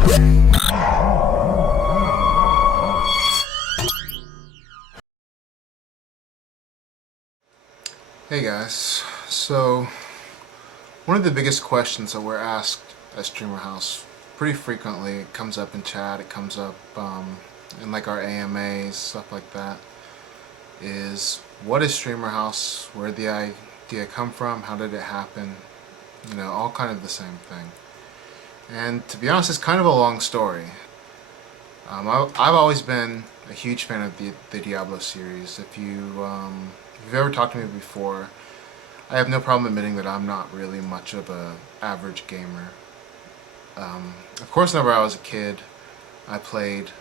Hey guys, so one of the biggest questions that we're asked at Streamer House pretty frequently, it comes up in chat, it comes up in like our AMAs, stuff like that, is what is Streamer House, where did the idea come from, how did it happen, all kind of the same thing. And to be honest, it's kind of a long story. I've always been a huge fan of the Diablo series. If you've ever talked to me before, I have no problem admitting that I'm not really much of a average gamer. Of course, whenever I was a kid, I played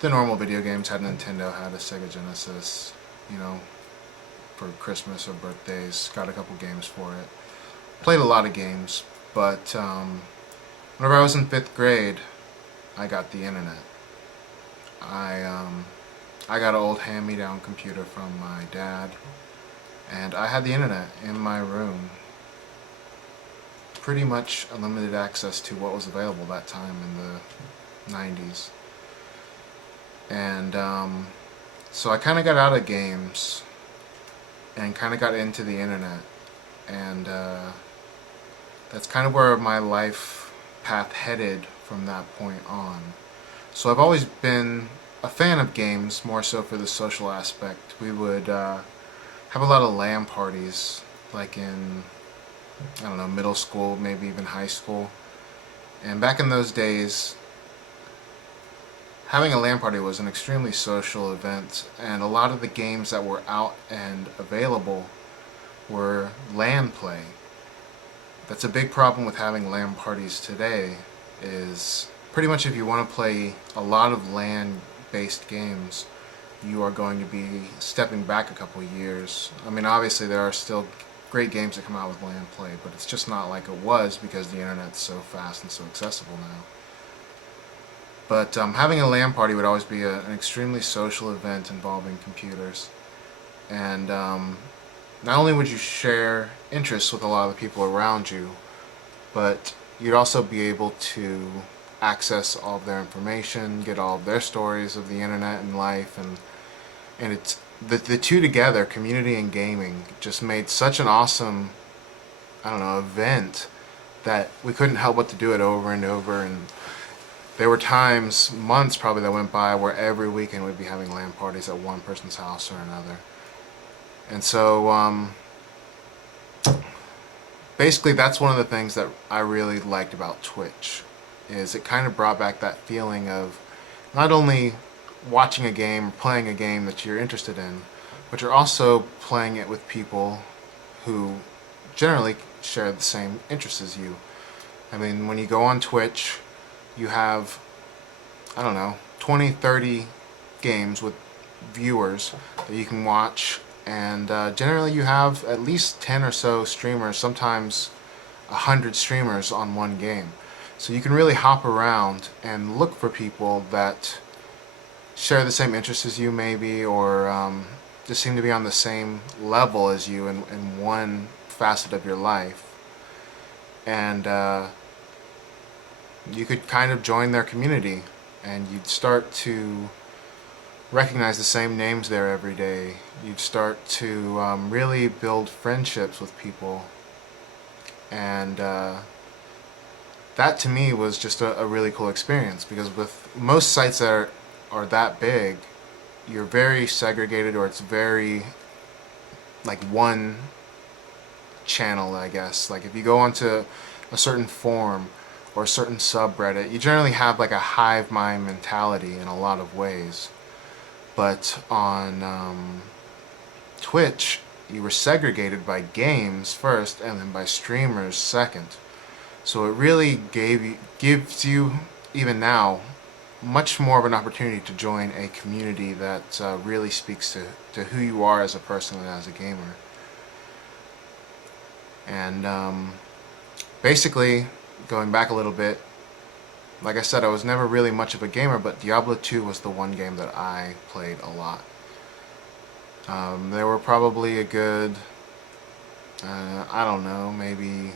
the normal video games, had a Nintendo, had a Sega Genesis, for Christmas or birthdays, got a couple games for it. Played a lot of games, but whenever I was in 5th grade, I got the internet. I got an old hand-me-down computer from my dad, and I had the internet in my room. Pretty much unlimited access to what was available that time in the 90s. And so I kind of got out of games and kind of got into the internet, and that's kind of where my life path headed from that point on. So I've always been a fan of games, more so for the social aspect. We would have a lot of LAN parties, like in, I don't know, middle school, maybe even high school. And back in those days, having a LAN party was an extremely social event, and a lot of the games that were out and available were LAN play. That's a big problem with having LAN parties today, is pretty much if you want to play a lot of LAN-based games, you are going to be stepping back a couple years. I mean, obviously there are still great games that come out with LAN play, but it's just not like it was because the internet's so fast and so accessible now. But having a LAN party would always be an extremely social event involving computers. And not only would you share interests with a lot of the people around you, but you'd also be able to access all of their information, get all of their stories of the internet and life, and it's the two together, community and gaming, just made such an awesome, I don't know, event that we couldn't help but to do it over and over. And there were times, months probably, that went by where every weekend we'd be having LAN parties at one person's house or another. And so basically that's one of the things that I really liked about Twitch, is it kind of brought back that feeling of not only watching a game or playing a game that you're interested in, but you're also playing it with people who generally share the same interests as you. I mean, when you go on Twitch, you have, I don't know, 20, 30 games with viewers that you can watch, and generally you have at least 10 or so streamers, sometimes 100 streamers on one game. So you can really hop around and look for people that share the same interests as you, maybe, or just seem to be on the same level as you in one facet of your life. And you could kind of join their community, and you'd start to recognize the same names there every day. You'd start to really build friendships with people, and that to me was just a really cool experience, because with most sites that are that big, you're very segregated, or it's very like one channel, I guess. Like if you go onto a certain forum or a certain subreddit, you generally have like a hive mind mentality in a lot of ways. But on Twitch, you were segregated by games first, and then by streamers second. So it really gives you, even now, much more of an opportunity to join a community that really speaks to who you are as a person and as a gamer. And basically, going back a little bit, like I said, I was never really much of a gamer, but Diablo 2 was the one game that I played a lot. There were probably a good, I don't know, maybe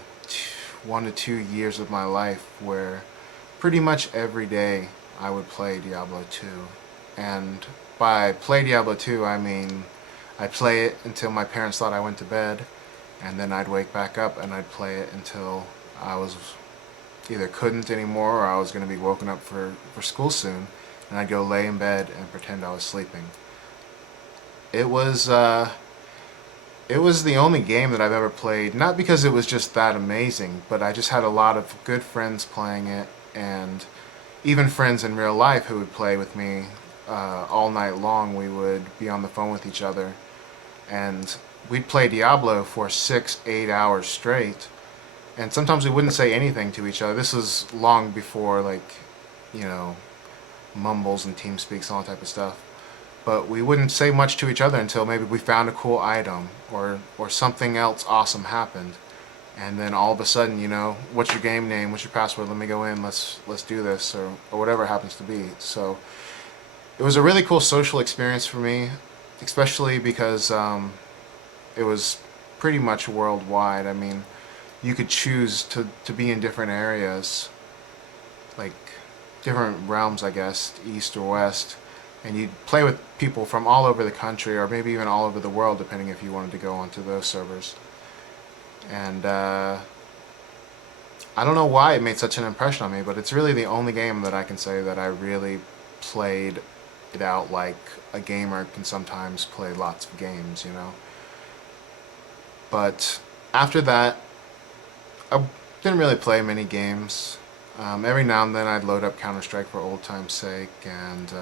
1 to 2 years of my life where pretty much every day I would play Diablo 2. And by play Diablo 2, I mean I'd play it until my parents thought I went to bed, and then I'd wake back up and I'd play it until I was either couldn't anymore or I was going to be woken up for school soon, and I'd go lay in bed and pretend I was sleeping. It was it was the only game that I've ever played, not because it was just that amazing, but I just had a lot of good friends playing it, and even friends in real life who would play with me all night long. We would be on the phone with each other, and we'd play Diablo for 6-8 hours straight, and sometimes we wouldn't say anything to each other. This was long before, like, you know, mumbles and team speaks and all that type of stuff. But we wouldn't say much to each other until maybe we found a cool item or something else awesome happened. And then all of a sudden, you know, what's your game name? What's your password? Let me go in. Let's do this, or whatever it happens to be. So it was a really cool social experience for me, especially because it was pretty much worldwide. I mean, you could choose to be in different areas, like different realms, I guess, east or west, and you'd play with people from all over the country, or maybe even all over the world, depending if you wanted to go onto those servers. And I don't know why it made such an impression on me, but it's really the only game that I can say that I really played it out like a gamer can sometimes play lots of games, you know. But after that, I didn't really play many games. Every now and then I'd load up Counter-Strike for old time's sake, and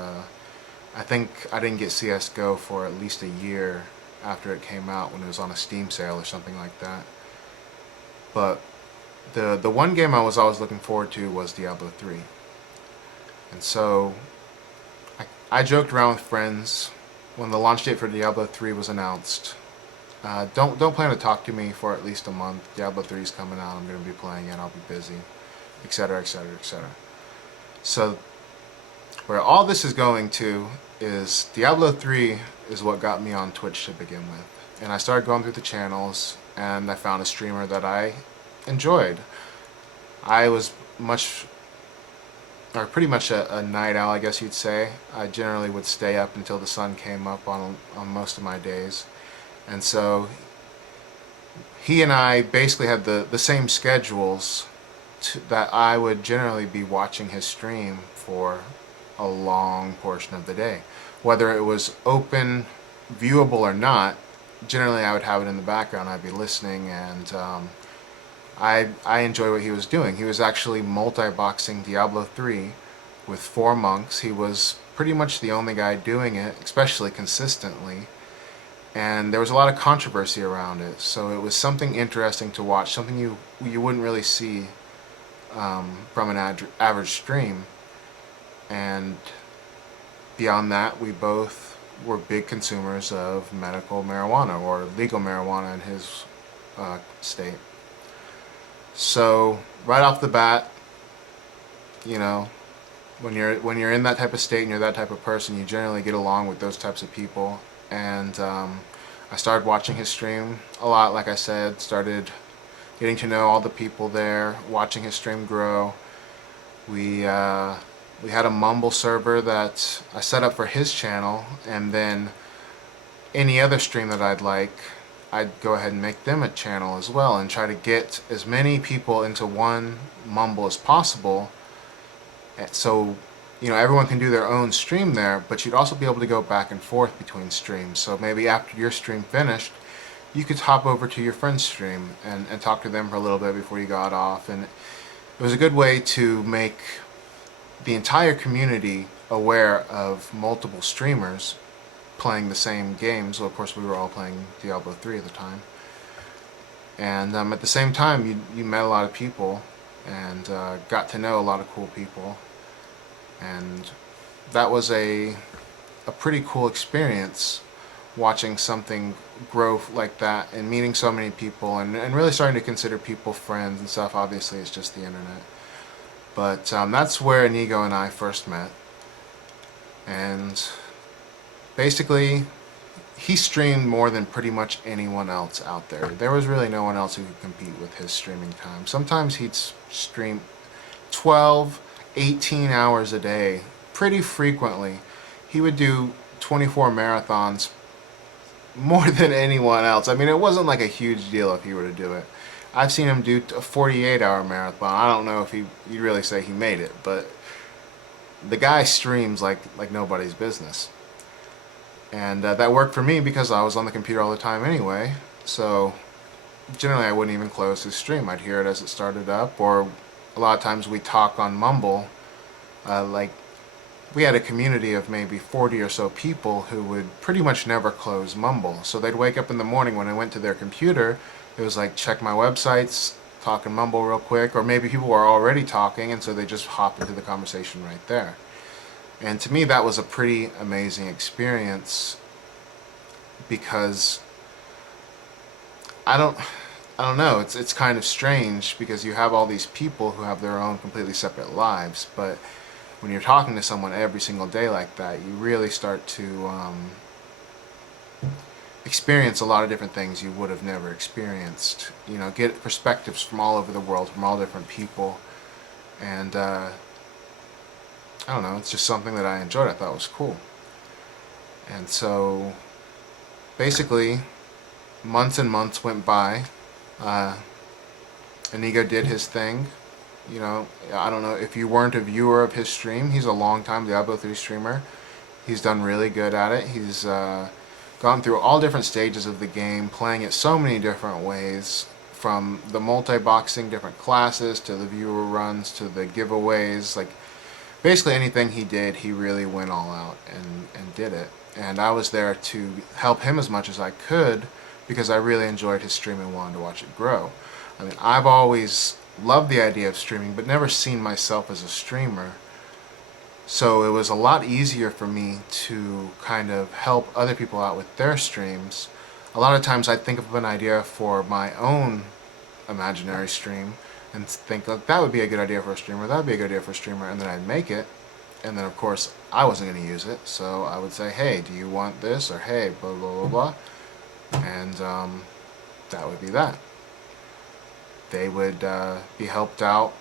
I think I didn't get CSGO for at least a year after it came out, when it was on a Steam sale or something like that. But the one game I was always looking forward to was Diablo 3. And so I joked around with friends when the launch date for Diablo 3 was announced. Don't plan to talk to me for at least a month. Diablo 3 is coming out. I'm going to be playing it. I'll be busy, etc., etc., etc. So where all this is going to is Diablo 3 is what got me on Twitch to begin with. And I started going through the channels, and I found a streamer that I enjoyed. I was pretty much a night owl, I guess you'd say. I generally would stay up until the sun came up on most of my days. And so he and I basically had the same schedules that I would generally be watching his stream for a long portion of the day. Whether it was open, viewable or not, generally I would have it in the background. I'd be listening, and I enjoy what he was doing. He was actually multi-boxing Diablo 3 with 4 monks. He was pretty much the only guy doing it, especially consistently. And there was a lot of controversy around it, so it was something interesting to watch, something you wouldn't really see from an average stream. And beyond that, we both were big consumers of medical marijuana, or legal marijuana in his state. So right off the bat, you know, when you're in that type of state and you're that type of person, you generally get along with those types of people. And I started watching his stream a lot, like I said, started getting to know all the people there, watching his stream grow. We had a Mumble server that I set up for his channel, and then any other stream that I'd go ahead and make them a channel as well, and try to get as many people into one Mumble as possible. So, you know, everyone can do their own stream there, but you'd also be able to go back and forth between streams. So maybe after your stream finished, you could hop over to your friend's stream and talk to them for a little bit before you got off. And it was a good way to make the entire community aware of multiple streamers playing the same games. Well, of course, we were all playing Diablo 3 at the time. And at the same time, you met a lot of people and got to know a lot of cool people. And that was a pretty cool experience, watching something grow like that and meeting so many people, and really starting to consider people friends and stuff. Obviously, it's just the internet. But that's where Inigo and I first met. And basically, he streamed more than pretty much anyone else out there. There was really no one else who could compete with his streaming time. Sometimes he'd stream 12, 18 hours a day, pretty frequently. He would do 24 marathons more than anyone else. I mean, it wasn't like a huge deal if he were to do it. I've seen him do a 48-hour marathon. I don't know if you'd really say he made it, but the guy streams like nobody's business. And that worked for me because I was on the computer all the time anyway. So generally I wouldn't even close his stream. I'd hear it as it started up, or a lot of times we talk on Mumble. Like we had a community of maybe 40 or so people who would pretty much never close Mumble. So they'd wake up in the morning when I went to their computer. It was like, check my websites, talk in Mumble real quick, or maybe people were already talking, and so they just hop into the conversation right there. And to me, that was a pretty amazing experience because I don't know. It's kind of strange because you have all these people who have their own completely separate lives, but when you're talking to someone every single day like that, you really start to experience a lot of different things you would have never experienced. You know, get perspectives from all over the world, from all different people, and I don't know. It's just something that I enjoyed. I thought was cool, and so basically, months and months went by. Inigo did his thing. You know, I don't know if you weren't a viewer of his stream. He's a long-time Diablo 3 streamer. He's done really good at it. He's gone through all different stages of the game, playing it so many different ways, from the multi-boxing different classes to the viewer runs to the giveaways. Like basically anything he did, he really went all out and did it. And I was there to help him as much as I could because I really enjoyed his stream and wanted to watch it grow. I mean, I've always loved the idea of streaming, but never seen myself as a streamer. So it was a lot easier for me to kind of help other people out with their streams. A lot of times I'd think of an idea for my own imaginary stream and think, like, that would be a good idea for a streamer, that would be a good idea for a streamer, and then I'd make it. And then, of course, I wasn't going to use it, so I would say, hey, do you want this? Or, hey, blah, blah, blah, blah. And that would be that. They would be helped out,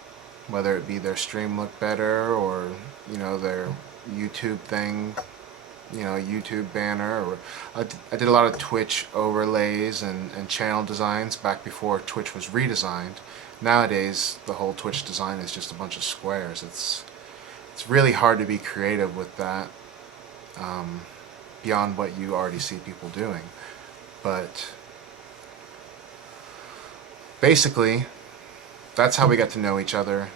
whether it be their stream looked better or, you know, their YouTube thing, you know, YouTube banner. Or I did a lot of Twitch overlays and channel designs back before Twitch was redesigned. Nowadays, the whole Twitch design is just a bunch of squares. It's really hard to be creative with that, beyond what you already see people doing. But basically, that's how we got to know each other.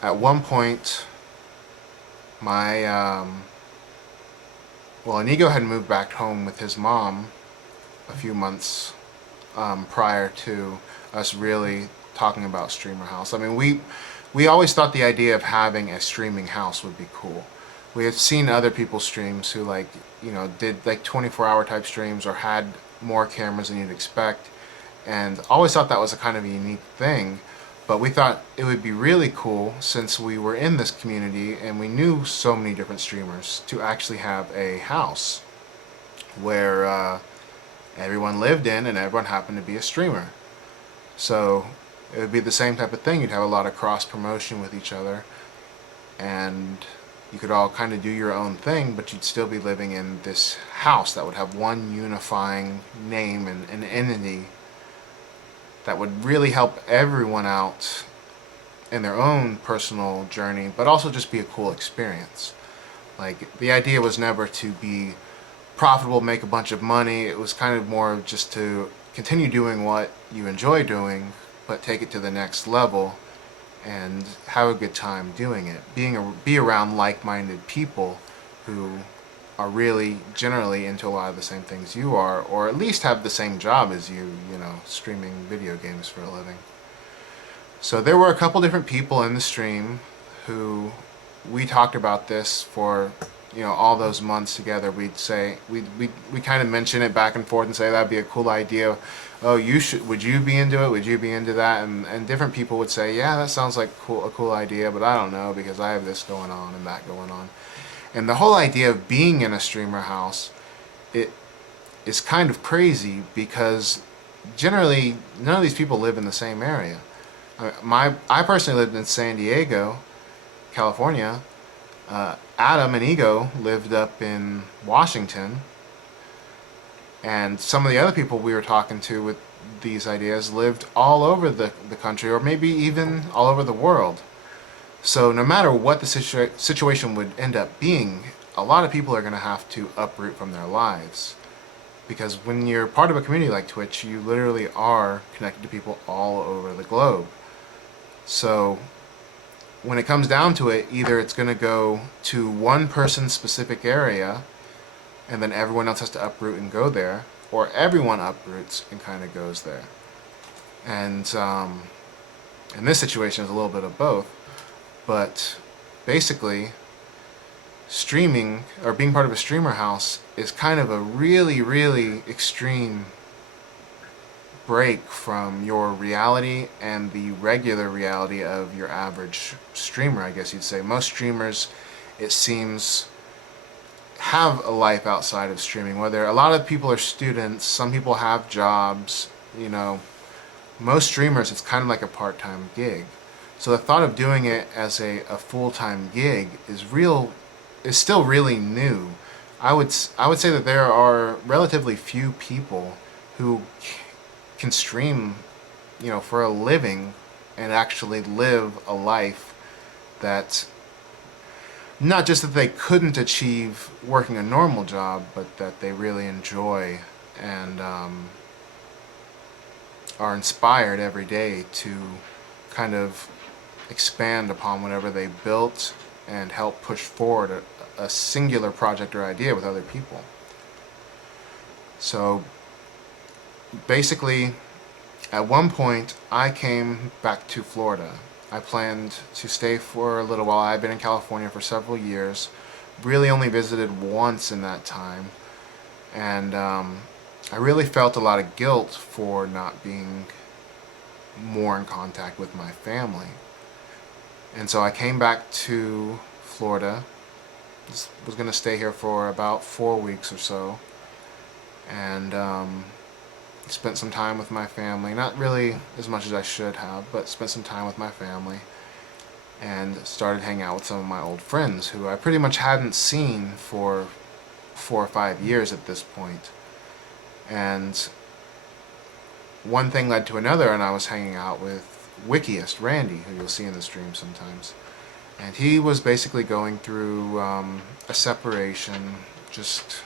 At one point, Inigo had moved back home with his mom a few months prior to us really talking about Streamer House. I mean, we always thought the idea of having a streaming house would be cool. We had seen other people's streams who, like, you know, did like 24-hour type streams or had more cameras than you'd expect, and always thought that was a kind of a unique thing. But we thought it would be really cool, since we were in this community and we knew so many different streamers, to actually have a house where everyone lived in and everyone happened to be a streamer. So it would be the same type of thing. You'd have a lot of cross promotion with each other, and you could all kind of do your own thing, but you'd still be living in this house that would have one unifying name and an entity that would really help everyone out in their own personal journey, but also just be a cool experience. Like, the idea was never to be profitable, make a bunch of money. It was kind of more just to continue doing what you enjoy doing, but take it to the next level and have a good time doing it. Be around like-minded people who are really generally into a lot of the same things you are, or at least have the same job as you, you know, streaming video games for a living. So there were a couple different people in the stream who we talked about this for, you know, all those months together. We'd say, we kind of mention it back and forth and say that'd be a cool idea. Oh, would you be into it? Would you be into that? And different people would say, yeah, that sounds like a cool idea, but I don't know because I have this going on and that going on. And the whole idea of being in a streamer house, it is kind of crazy because generally none of these people live in the same area. I personally lived in San Diego, California. Adam and Ego lived up in Washington, and some of the other people we were talking to with these ideas lived all over the country, or maybe even all over the world. So no matter what the situation would end up being, a lot of people are going to have to uproot from their lives. Because when you're part of a community like Twitch, you literally are connected to people all over the globe. So when it comes down to it, either it's going to go to one person's specific area, and then everyone else has to uproot and go there, or everyone uproots and kind of goes there. And in this situation, it's a little bit of both. But basically, streaming, or being part of a streamer house, is kind of a really, really extreme break from your reality and the regular reality of your average streamer, I guess you'd say. Most streamers, it seems, have a life outside of streaming. Whether a lot of people are students, some people have jobs, you know. Most streamers, it's kind of like a part-time gig. So the thought of doing it as a full-time gig is still really new. I would say that there are relatively few people who can stream, you know, for a living and actually live a life that, not just that they couldn't achieve working a normal job, but that they really enjoy and are inspired every day to kind of expand upon whatever they built and help push forward a singular project or idea with other people. So basically, at one point, I came back to Florida. I planned to stay for a little while. I've been in California for several years. Really only visited once in that time. And I really felt a lot of guilt for not being more in contact with my family. And so I came back to Florida. Was going to stay here for about 4 weeks or so. And spent some time with my family. Not really as much as I should have, but spent some time with my family. And started hanging out with some of my old friends who I pretty much hadn't seen for 4 or 5 years at this point. And one thing led to another, and I was hanging out with Wikiist Randy, who you'll see in the stream sometimes. And he was basically going through a separation, just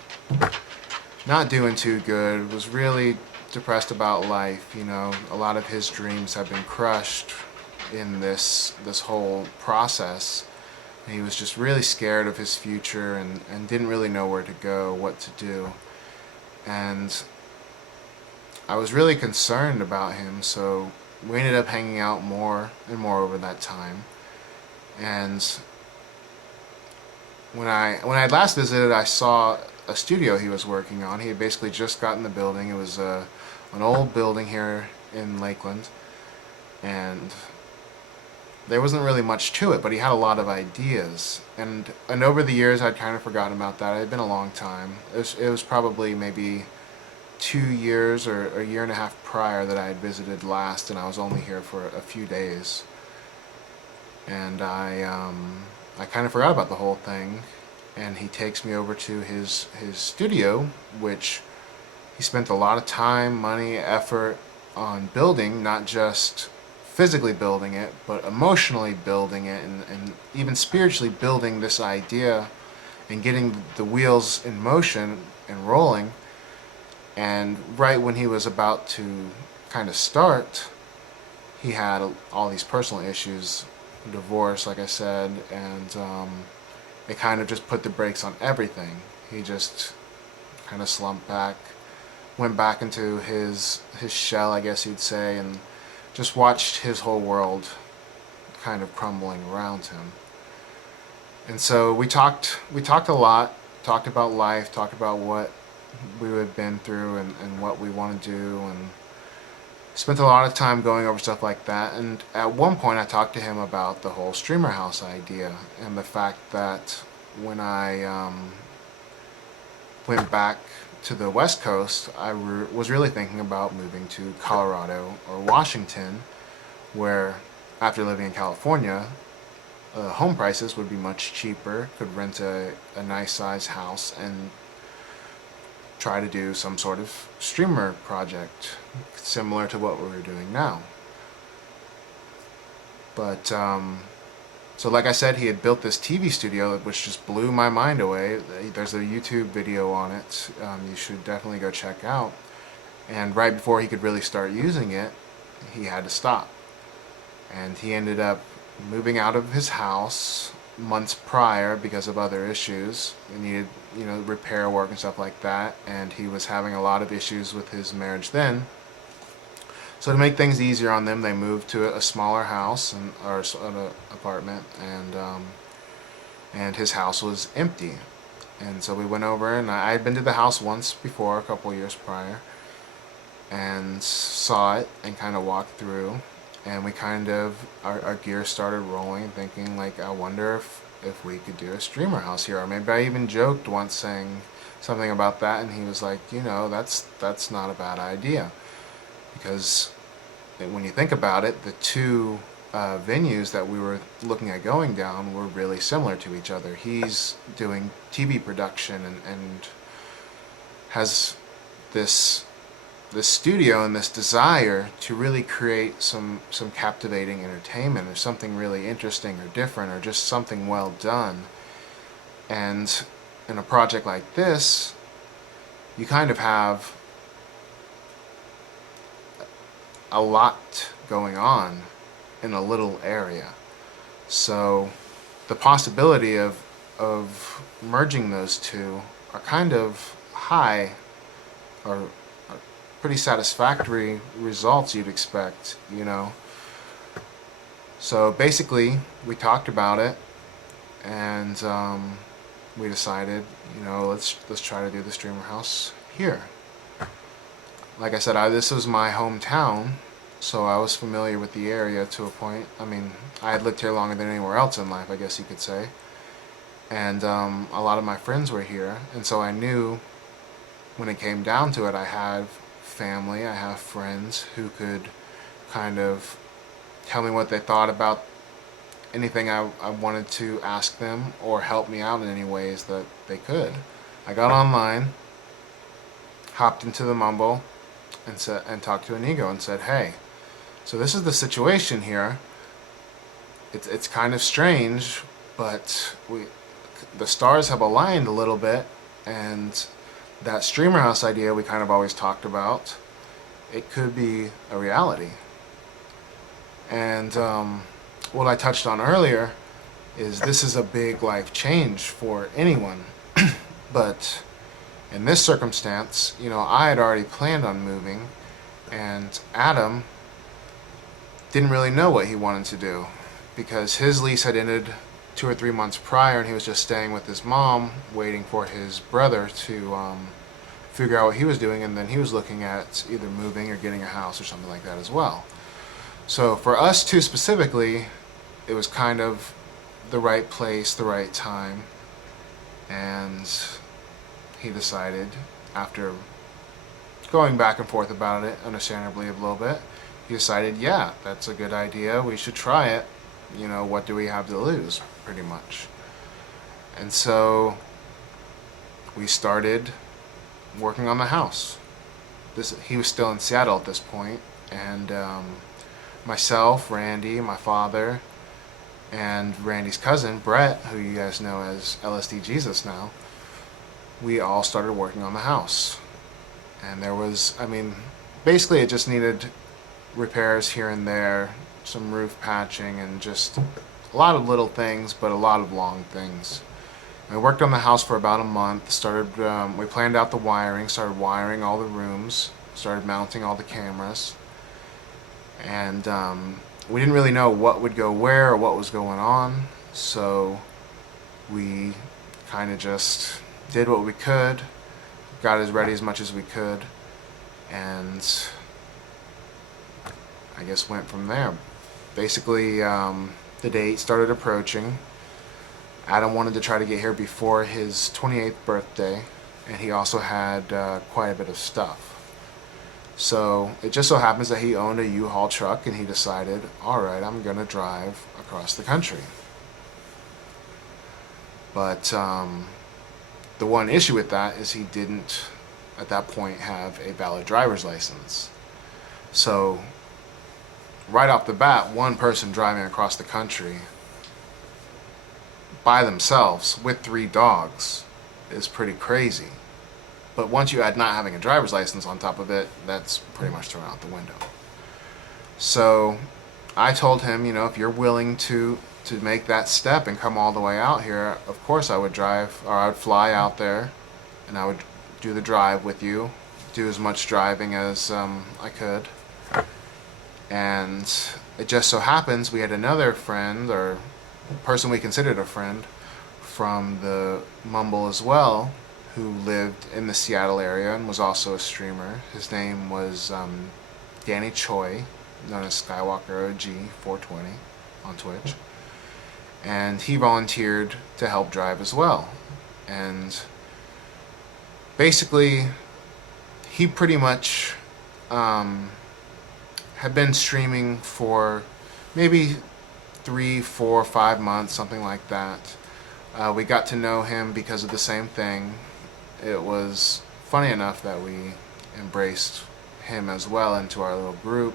not doing too good, was really depressed about life. You know, a lot of his dreams have been crushed in this whole process. And he was just really scared of his future and didn't really know where to go, what to do. And I was really concerned about him, so we ended up hanging out more and more over that time. And when I last visited, I saw a studio he was working on. He had basically just gotten the building. It was an old building here in Lakeland, and there wasn't really much to it, but he had a lot of ideas. And over the years, I'd kind of forgotten about that. It had been a long time. It was probably maybe 2 years or a year and a half prior that I had visited last, and I was only here for a few days. And I kind of forgot about the whole thing, and he takes me over to his studio, which he spent a lot of time, money, effort on building, not just physically building it, but emotionally building it, and even spiritually building this idea and getting the wheels in motion and rolling. And right when he was about to kind of start, he had all these personal issues, divorce, like I said, and it kind of just put the brakes on everything. He just kind of slumped back, went back into his shell, I guess you'd say, and just watched his whole world kind of crumbling around him. And so we talked a lot, talked about life, talked about what we had been through and what we want to do, and spent a lot of time going over stuff like that. And at one point I talked to him about the whole streamer house idea and the fact that when I went back to the West Coast, I was really thinking about moving to Colorado or Washington, where after living in California, home prices would be much cheaper, could rent a nice size house and try to do some sort of streamer project similar to what we're doing now. But so like I said, he had built this TV studio which just blew my mind away. There's a YouTube video on it, you should definitely go check out. And right before he could really start using it, he had to stop. And he ended up moving out of his house months prior because of other issues. He needed, repair work and stuff like that. And he was having a lot of issues with his marriage then. So to make things easier on them, they moved to a smaller house or an apartment, and his house was empty. And so we went over, and I had been to the house once before, a couple years prior, and saw it and kind of walked through, and we our gears started rolling, thinking like, I wonder if we could do a streamer house here. Or maybe I even joked once saying something about that, and he was like, that's not a bad idea. Because when you think about it, the two venues that we were looking at going down were really similar to each other. He's doing TV production and has this studio and this desire to really create some captivating entertainment or something really interesting or different or just something well done. And in a project like this, you kind of have a lot going on in a little area. So the possibility of merging those two are kind of high, or pretty satisfactory results you'd expect, So basically, we talked about it, and we decided, let's try to do the streamer house here. Like I said, this was my hometown, so I was familiar with the area to a point. I mean, I had lived here longer than anywhere else in life, I guess you could say. And a lot of my friends were here, and so I knew when it came down to it, I have family, I have friends who could kind of tell me what they thought about anything I wanted to ask them, or help me out in any ways that they could. I got online, hopped into the Mumble, and talked to Inigo and said, hey, so this is the situation here. It's kind of strange, but the stars have aligned a little bit, and that streamer house idea we kind of always talked about, it could be a reality. And what I touched on earlier is this is a big life change for anyone. But in this circumstance, I had already planned on moving, and Adam didn't really know what he wanted to do because his lease had ended 2 or 3 months prior, and he was just staying with his mom, waiting for his brother to figure out what he was doing, and then he was looking at either moving or getting a house or something like that as well. So for us two specifically, it was kind of the right place, the right time, and he decided, after going back and forth about it, understandably a little bit, he decided, yeah, that's a good idea, we should try it. What do we have to lose, pretty much. And so we started working on the house. He was still in Seattle at this point, and myself, Randy, my father, and Randy's cousin, Brett, who you guys know as LSD Jesus now, we all started working on the house. And there was, basically it just needed repairs here and there, some roof patching, and just a lot of little things, but a lot of long things. And we worked on the house for about a month, we planned out the wiring, started wiring all the rooms, started mounting all the cameras, and we didn't really know what would go where or what was going on, so we kind of just did what we could, got as ready as much as we could, and I guess went from there. Basically, the date started approaching. Adam wanted to try to get here before his 28th birthday, and he also had quite a bit of stuff. So it just so happens that he owned a U-Haul truck, and he decided, alright, I'm going to drive across the country. But the one issue with that is he didn't, at that point, have a valid driver's license. So right off the bat, one person driving across the country by themselves with 3 dogs is pretty crazy. But once you add not having a driver's license on top of it, that's pretty much thrown out the window. So I told him, if you're willing to make that step and come all the way out here, of course I would drive, or I would fly out there and I would do the drive with you, do as much driving as I could. And it just so happens we had another friend, or person we considered a friend, from the Mumble as well, who lived in the Seattle area and was also a streamer. His name was Danny Choi, known as Skywalker OG 420 on Twitch. And he volunteered to help drive as well. And basically, he pretty much had been streaming for maybe 3, 4, 5 months, something like that. We got to know him because of the same thing. It was funny enough that we embraced him as well into our little group,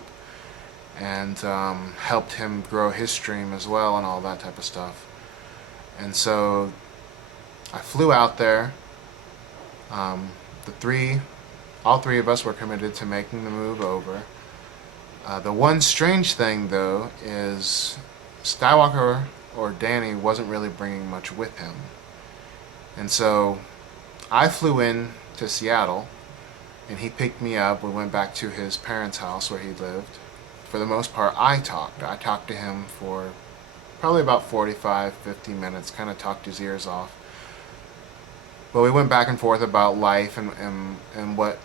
and helped him grow his stream as well and all that type of stuff. And so I flew out there. All 3 of us were committed to making the move over. The one strange thing, though, is Skywalker, or Danny, wasn't really bringing much with him. And so I flew in to Seattle, and he picked me up. We went back to his parents' house where he lived. For the most part, I talked to him for probably about 45, 50 minutes, kind of talked his ears off. But we went back and forth about life and what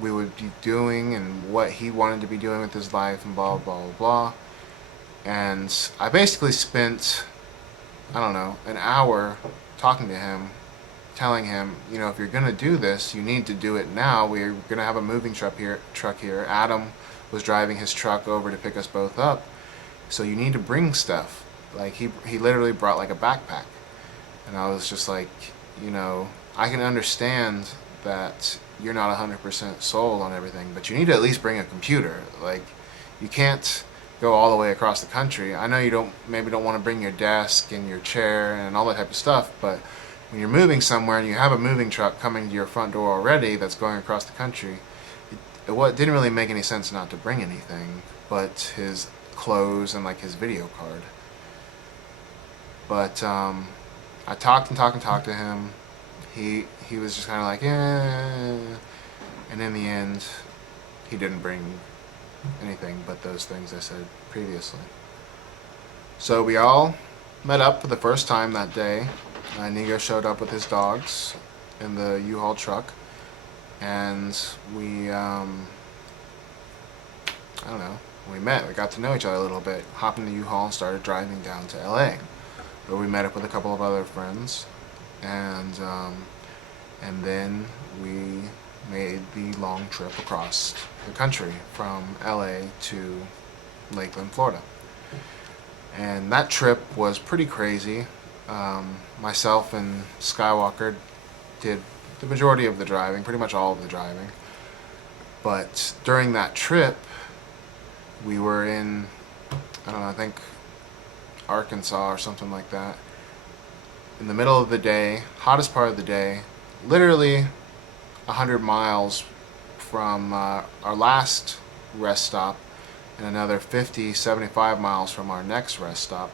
we would be doing and what he wanted to be doing with his life and blah, blah, blah, blah. And I basically spent, I don't know, an hour talking to him, telling him, if you're going to do this, you need to do it now. We're going to have a moving truck here. Adam was driving his truck over to pick us both up. So you need to bring stuff. Like, he literally brought like a backpack. And I was just like, I can understand that you're not 100% sold on everything, but you need to at least bring a computer. Like, you can't go all the way across the country. I know you maybe don't want to bring your desk and your chair and all that type of stuff, but when you're moving somewhere and you have a moving truck coming to your front door already that's going across the country, it didn't really make any sense not to bring anything but his clothes and like his video card. But I talked to him. He was just kind of like, yeah. And in the end, he didn't bring anything but those things I said previously. So we all met up for the first time that day. Nigo showed up with his dogs in the U-Haul truck, and we, I don't know, we met. We got to know each other a little bit. Hopped in the U-Haul and started driving down to LA, where we met up with a couple of other friends, and then we made the long trip across the country from LA to Lakeland, Florida. And that trip was pretty crazy. Myself and Skywalker did the majority of the driving, pretty much all of the driving. But during that trip, we were in, I don't know, I think Arkansas or something like that. In the middle of the day, hottest part of the day, literally 100 miles from our last rest stop, and another 50, 75 miles from our next rest stop,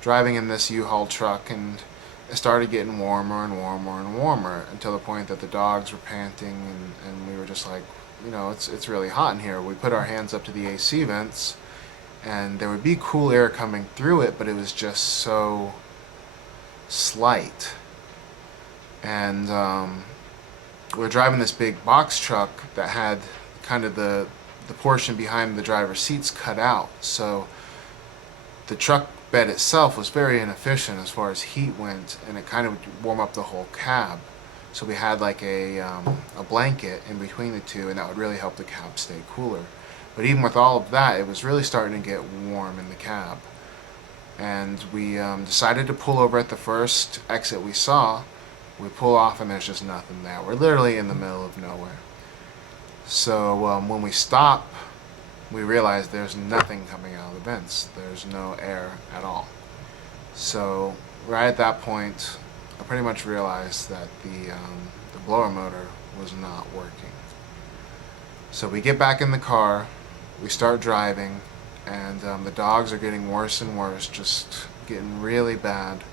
driving in this U-Haul truck, and it started getting warmer and warmer and warmer until the point that the dogs were panting, and we were just like, it's really hot in here. We put our hands up to the AC vents, and there would be cool air coming through it, but it was just so slight. And we were driving this big box truck that had kind of the portion behind the driver's seats cut out, so the truck bed itself was very inefficient as far as heat went, and it kind of would warm up the whole cab. So we had like a blanket in between the two, and that would really help the cab stay cooler. But even with all of that, it was really starting to get warm in the cab. and we decided to pull over at the first exit we saw. We pull off and there's just nothing there. We're literally in the middle of nowhere. So when we stop, we realize there's nothing coming out of the vents. There's no air at all. So right at that point, I pretty much realized that the blower motor was not working. So we get back in the car, we start driving, and the dogs are getting worse and worse, just getting really bad.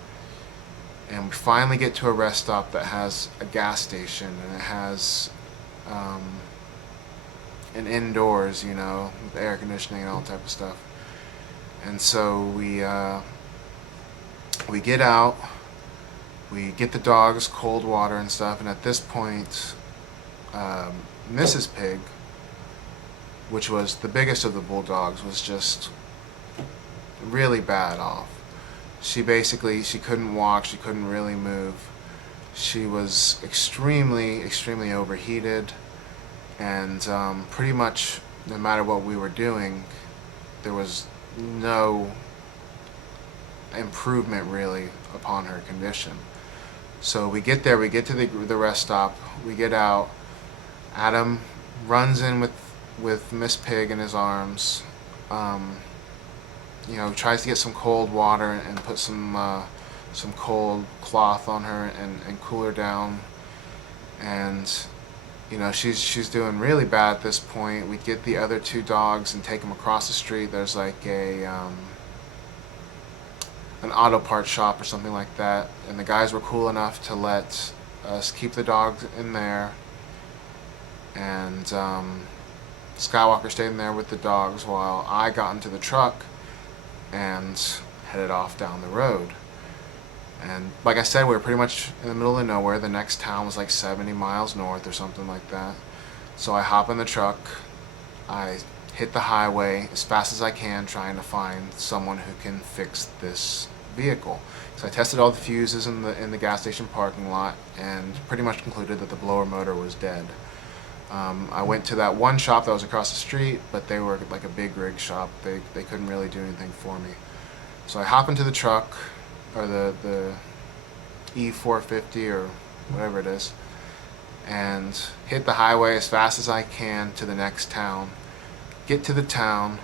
And we finally get to a rest stop that has a gas station, and it has an indoors, with air conditioning and all type of stuff. And so we get out, we get the dogs cold water and stuff, and at this point, Mrs. Pig, which was the biggest of the bulldogs, was just really bad off. She couldn't walk, she couldn't really move. She was extremely, extremely overheated, and pretty much no matter what we were doing, there was no improvement really upon her condition. So we get there, we get to the rest stop, we get out. Adam runs in with Miss Pig in his arms, tries to get some cold water and put some cold cloth on her and cool her down. And she's doing really bad at this point. We get the other two dogs and take them across the street. There's like an auto parts shop or something like that, and the guys were cool enough to let us keep the dogs in there, and Skywalker stayed in there with the dogs while I got into the truck and headed off down the road. And like I said, we were pretty much in the middle of nowhere. The next town was like 70 miles north or something like that. So I hop in the truck, I hit the highway as fast as I can, trying to find someone who can fix this vehicle. So I tested all the fuses in the gas station parking lot and pretty much concluded that the blower motor was dead. I went to that one shop that was across the street, but they were like a big rig shop. They couldn't really do anything for me. So I hop into the truck, or the E450 or whatever it is, and hit the highway as fast as I can to the next town. Get to the town,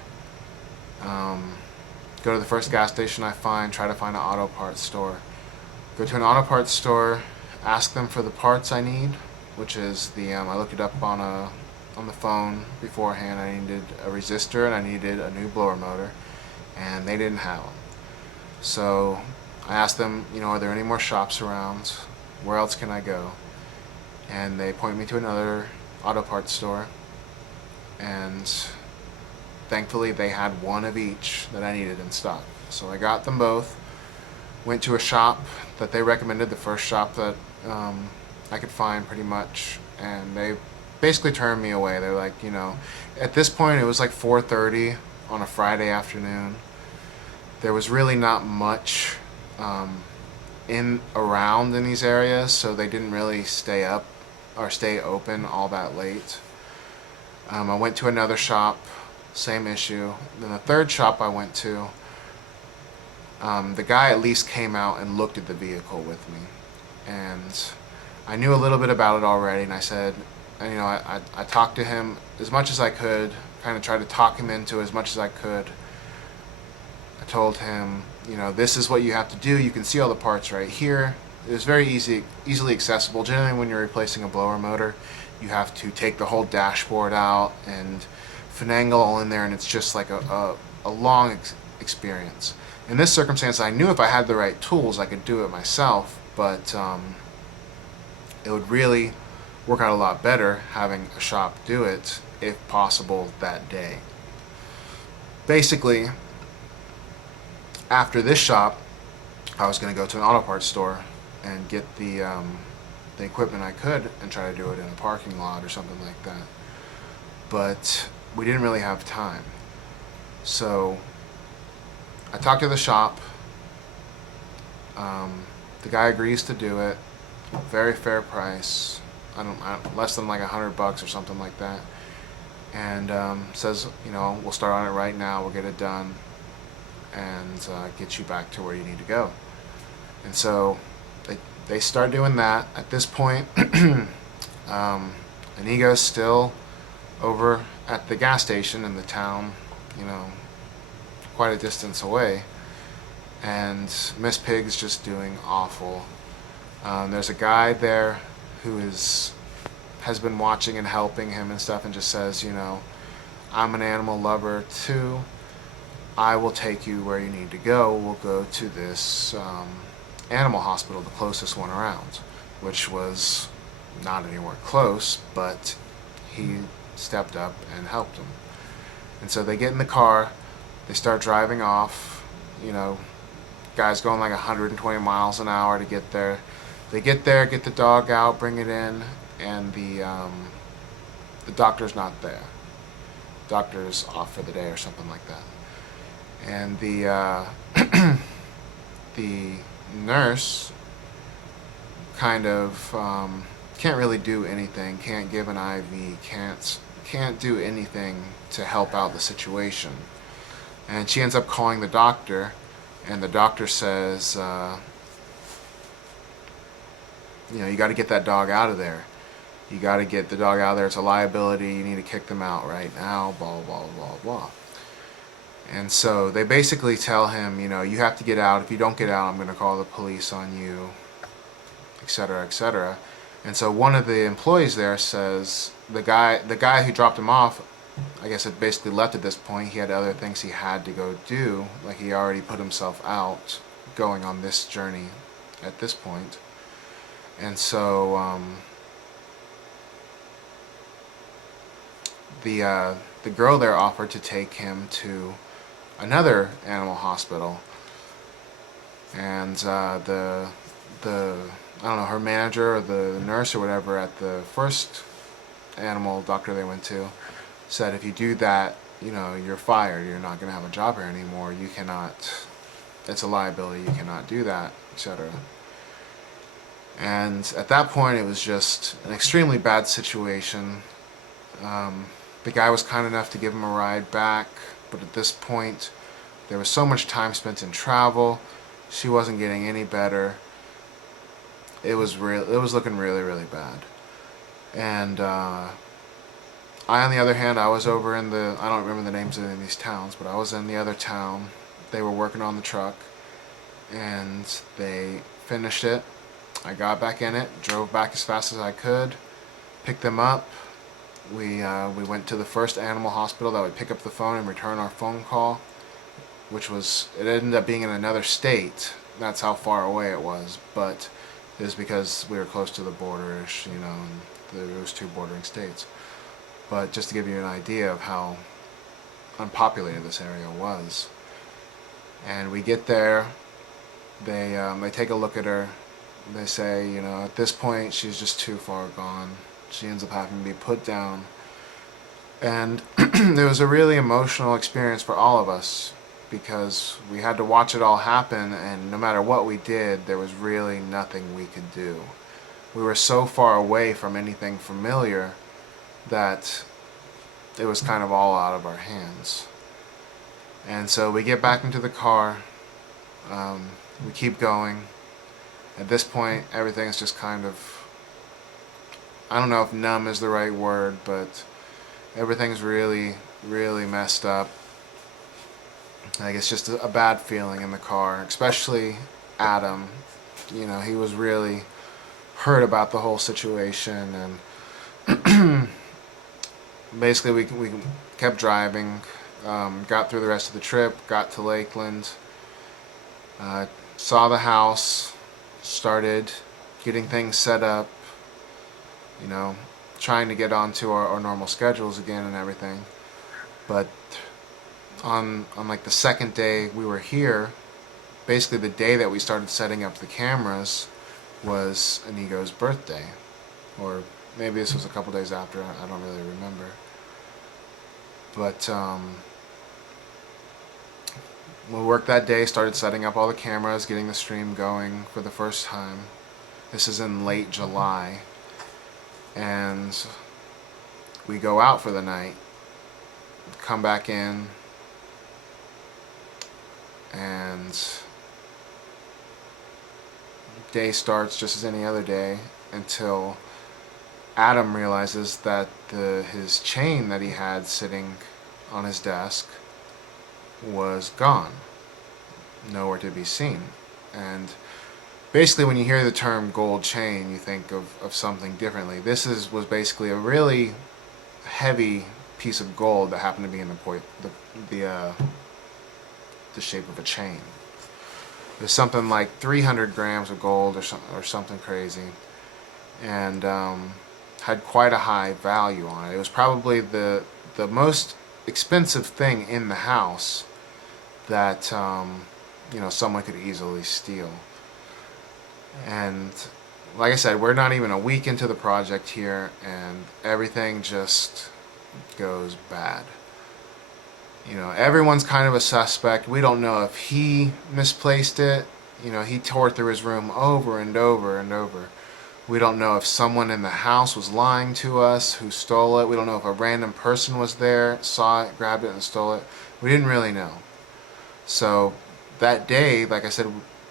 go to the first gas station I find, try to find an auto parts store. Go to an auto parts store, ask them for the parts I need, which is I looked it up on the phone beforehand. I needed a resistor and I needed a new blower motor, and they didn't have them. So I asked them, are there any more shops around? Where else can I go? And they point me to another auto parts store, and thankfully they had one of each that I needed in stock. So I got them both, went to a shop that they recommended, the first shop that I could find pretty much, and they basically turned me away. They're like, at this point it was like 4:30 on a Friday afternoon. There was really not much around in these areas, so they didn't really stay open all that late. I went to another shop, same issue. Then the third shop I went to, the guy at least came out and looked at the vehicle with me, and I knew a little bit about it already, and I said, I talked to him as much as I could, kind of tried to talk him into as much as I could. I told him, this is what you have to do. You can see all the parts right here. It was very easily accessible. Generally, when you're replacing a blower motor, you have to take the whole dashboard out and finagle all in there, and it's just like a long experience. In this circumstance, I knew if I had the right tools, I could do it myself, but it would really work out a lot better having a shop do it, if possible, that day. Basically, after this shop, I was going to go to an auto parts store and get the equipment I could and try to do it in a parking lot or something like that. But we didn't really have time. So I talked to the shop. The guy agrees to do it. Very fair price. Less than like $100 or something like that. And says, we'll start on it right now. We'll get it done. and get you back to where you need to go. And so they start doing that. At this point, Inigo's still over at the gas station in the town, you know, quite a distance away, and Miss Pig's just doing awful. There's a guy there who has been watching and helping him and stuff, and just says, you know, I'm an animal lover too. I will take you where you need to go. We'll go to this animal hospital, the closest one around, which was not anywhere close, but he stepped up and helped him. And so they get in the car, they start driving off, you know, guys going like 120 miles an hour to get there. They get there, get the dog out, bring it in, and the doctor's not there. Doctor's off for the day or something like that. And the the nurse kind of can't really do anything, can't give an IV, can't do anything to help out the situation. And she ends up calling the doctor, and the doctor says, you know, you got to get that dog out of there. You got to get the dog out of there. It's a liability. You need to kick them out right now, blah, blah, blah, blah. And so they basically tell him, you know, you have to get out. If you don't get out, I'm going to call the police on you, etc., etc. And so one of the employees there says, the guy who dropped him off, I guess had basically left at this point. He had other things he had to go do. Like, he already put himself out going on this journey at this point. And so the girl there offered to take him to another animal hospital, and the I don't know, her manager or the nurse or whatever at the first animal doctor they went to said, if you do that, you know, you're fired. You're not going to have a job here anymore. You cannot. It's a liability. You cannot do that, etc. And at that point, it was just an extremely bad situation. The guy was kind enough to give him a ride back, but at this point, there was so much time spent in travel. She wasn't getting any better. It was looking really, really bad. And I, on the other hand, I was over in I don't remember the names of any of these towns, but I was in the other town. They were working on the truck, and they finished it. I got back in it, drove back as fast as I could, picked them up. We went to the first animal hospital that would pick up the phone and return our phone call, which was, it ended up being in another state. That's how far away it was, but it was because we were close to the border-ish, you know, and there was two bordering states. But just to give you an idea of how unpopulated this area was. And we get there, they take a look at her. They say, you know, at this point she's just too far gone. She ends up having to be put down. And it was a really emotional experience for all of us, because we had to watch it all happen, and no matter what we did, there was really nothing we could do. We were so far away from anything familiar that it was kind of all out of our hands. And so we get back into the car, we keep going. At this point, everything's just kind of, I don't know if numb is the right word, but everything's really, really messed up. Like, it's just a bad feeling in the car, especially Adam. You know, he was really hurt about the whole situation, and basically we kept driving, got through the rest of the trip, got to Lakeland, saw the house, started getting things set up, you know, trying to get onto our normal schedules again and everything. But on like the second day we were here, basically the day that we started setting up the cameras was Inigo's birthday. Or maybe this was a couple days after, I don't really remember. But we worked that day, started setting up all the cameras, getting the stream going for the first time. This is in late July. And we go out for the night, come back in, and day starts just as any other day until Adam realizes that his chain that he had sitting on his desk was gone, nowhere to be seen. And basically, when you hear the term gold chain, you think of something differently. Was basically a really heavy piece of gold that happened to be in the shape of a chain. It was something like 300 grams of gold or something crazy, and had quite a high value on it. It was probably the most expensive thing in the house that someone could easily steal. And like I said, we're not even a week into the project here, and everything just goes bad. Everyone's kind of a suspect. We don't know if he misplaced it. He tore through his room over and over and over. We don't know if someone in the house was lying to us who stole it. We don't know if a random person was there, saw it, grabbed it, and stole it. We didn't really know. So that day, like I said,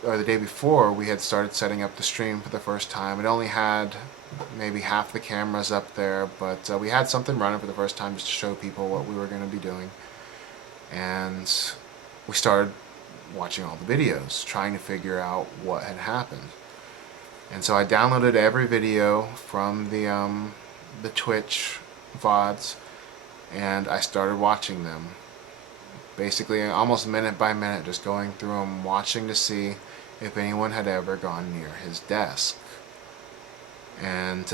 or the day before, we had started setting up the stream for the first time. It only had maybe half the cameras up there, but we had something running for the first time just to show people what we were going to be doing. And we started watching all the videos, trying to figure out what had happened. And so I downloaded every video from the Twitch VODs, and I started watching them. Basically, almost minute by minute, just going through them, watching to see if anyone had ever gone near his desk. And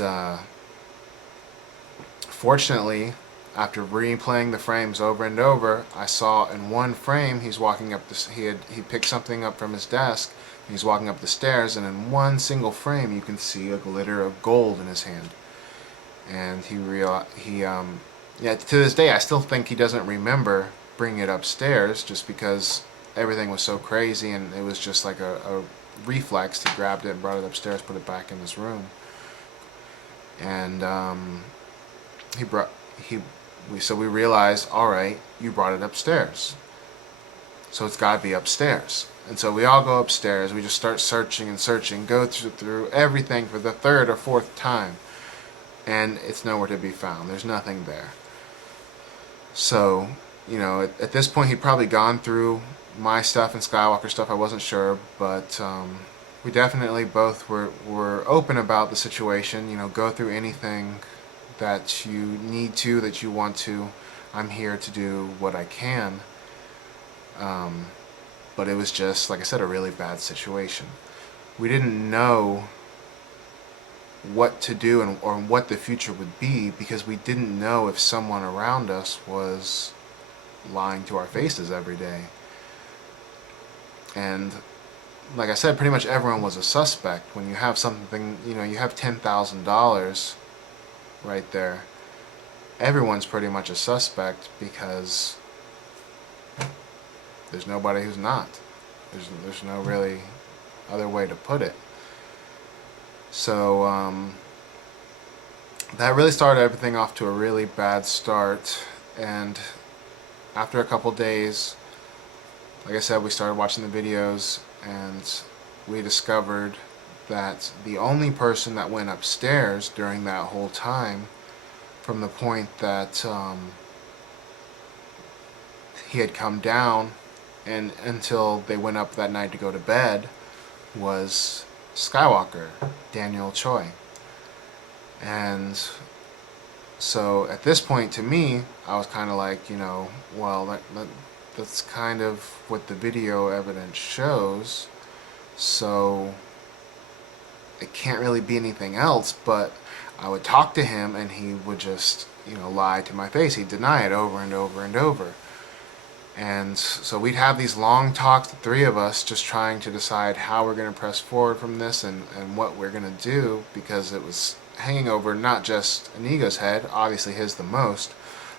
fortunately, after replaying the frames over and over, I saw in one frame he's walking up he picked something up from his desk. He's walking up the stairs, and in one single frame you can see a glitter of gold in his hand. And to this day I still think he doesn't remember bringing it upstairs, just because everything was so crazy, and it was just like a reflex. He grabbed it, brought it upstairs, put it back in his room, and so we realized, all right, you brought it upstairs, so it's got to be upstairs. And so we all go upstairs. We just start searching and searching, go through everything for the third or fourth time, and it's nowhere to be found. There's nothing there. So, at this point, he'd probably gone through my stuff and Skywalker stuff. I wasn't sure, but we definitely both were open about the situation. Go through anything that you need to, that you want to. I'm here to do what I can. But it was just, like I said, a really bad situation. We didn't know what to do or what the future would be, because we didn't know if someone around us was lying to our faces every day. And like I said, pretty much everyone was a suspect. When you have something, you have $10,000 right there, everyone's pretty much a suspect, because there's nobody who's not. There's no really other way to put it. So that really started everything off to a really bad start. And after a couple days, like I said, we started watching the videos, and we discovered that the only person that went upstairs during that whole time, from the point that he had come down and until they went up that night to go to bed, was Skywalker, Daniel Choi. And so at this point, to me, I was kind of like, well, that's kind of what the video evidence shows, so it can't really be anything else. But I would talk to him, and he would just, lie to my face. He'd deny it over and over and over. And so we'd have these long talks, the three of us, just trying to decide how we're going to press forward from this, and what we're going to do, because it was hanging over not just Inigo's head, obviously his the most,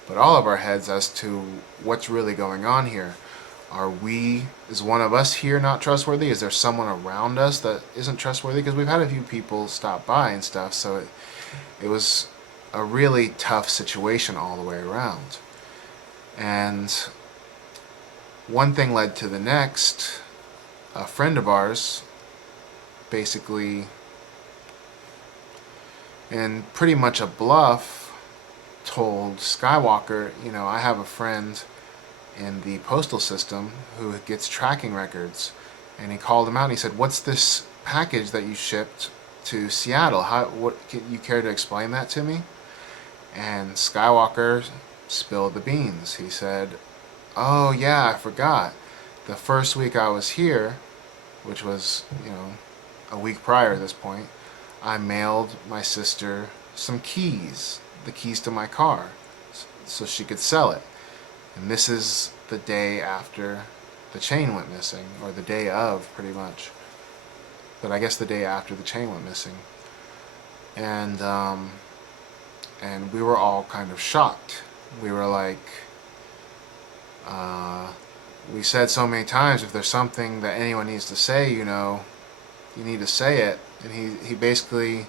but all of our heads as to what's really going on here. Is one of us here not trustworthy? Is there someone around us that isn't trustworthy? Because we've had a few people stop by and stuff, so it was a really tough situation all the way around. And one thing led to the next. A friend of ours basically, in pretty much a bluff, told Skywalker, I have a friend in the postal system who gets tracking records. And he called him out and he said, "What's this package that you shipped to Seattle? What can you care to explain that to me?" And Skywalker spilled the beans. He said, "Oh yeah, I forgot. The first week I was here, which was, a week prior to this point, I mailed my sister some keys, the keys to my car, so she could sell it. And this is the day after the chain went missing, or the day of, pretty much. But I guess the day after the chain went missing." And we were all kind of shocked. We were like, we said so many times, if there's something that anyone needs to say, you need to say it. And he basically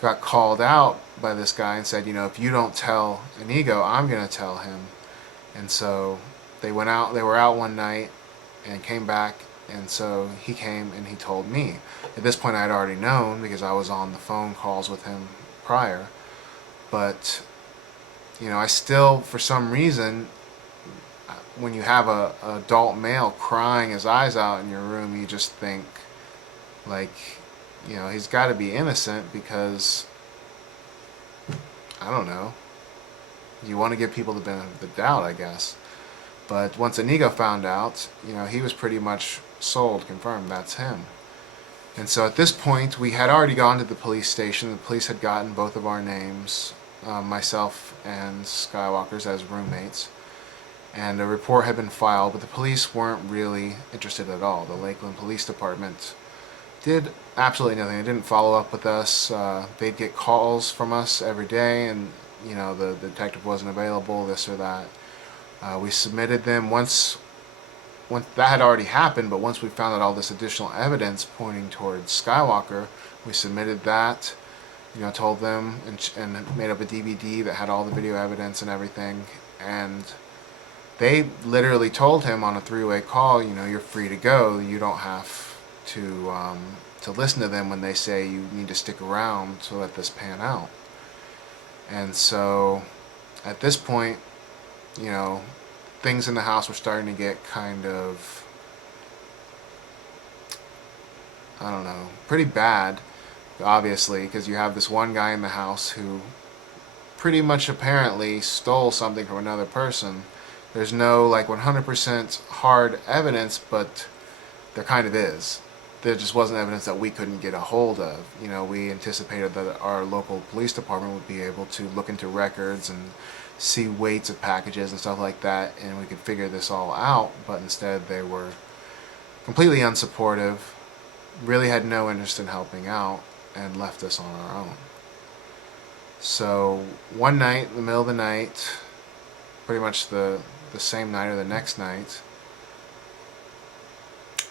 got called out by this guy and said, if you don't tell Inigo, I'm going to tell him. And so they were out one night and came back, and so he came and he told me. At this point I had already known because I was on the phone calls with him prior. But, I still, for some reason, when you have a adult male crying his eyes out in your room, you just think, like, he's got to be innocent because, I don't know, you want to give people the benefit of the doubt, I guess. But once Inigo found out, he was pretty much sold, confirmed, that's him. And so at this point, we had already gone to the police station. The police had gotten both of our names, myself and Skywalker's, as roommates. And a report had been filed, but the police weren't really interested at all. The Lakeland Police Department did absolutely nothing. They didn't follow up with us. They'd get calls from us every day, and the detective wasn't available, this or that. We submitted them once that had already happened, but once we found out all this additional evidence pointing towards Skywalker, we submitted that, told them, and made up a DVD that had all the video evidence and everything. And they literally told him on a three-way call, you're free to go. You don't have to listen to them when they say you need to stick around to let this pan out. And so at this point, things in the house were starting to get kind of, I don't know, pretty bad, obviously, because you have this one guy in the house who pretty much apparently stole something from another person. There's no 100% hard evidence, but there kind of is. There just wasn't evidence that we couldn't get a hold of. We anticipated that our local police department would be able to look into records and see weights of packages and stuff like that, and we could figure this all out, but instead they were completely unsupportive, really had no interest in helping out, and left us on our own. So one night, in the middle of the night, pretty much the same night or the next night,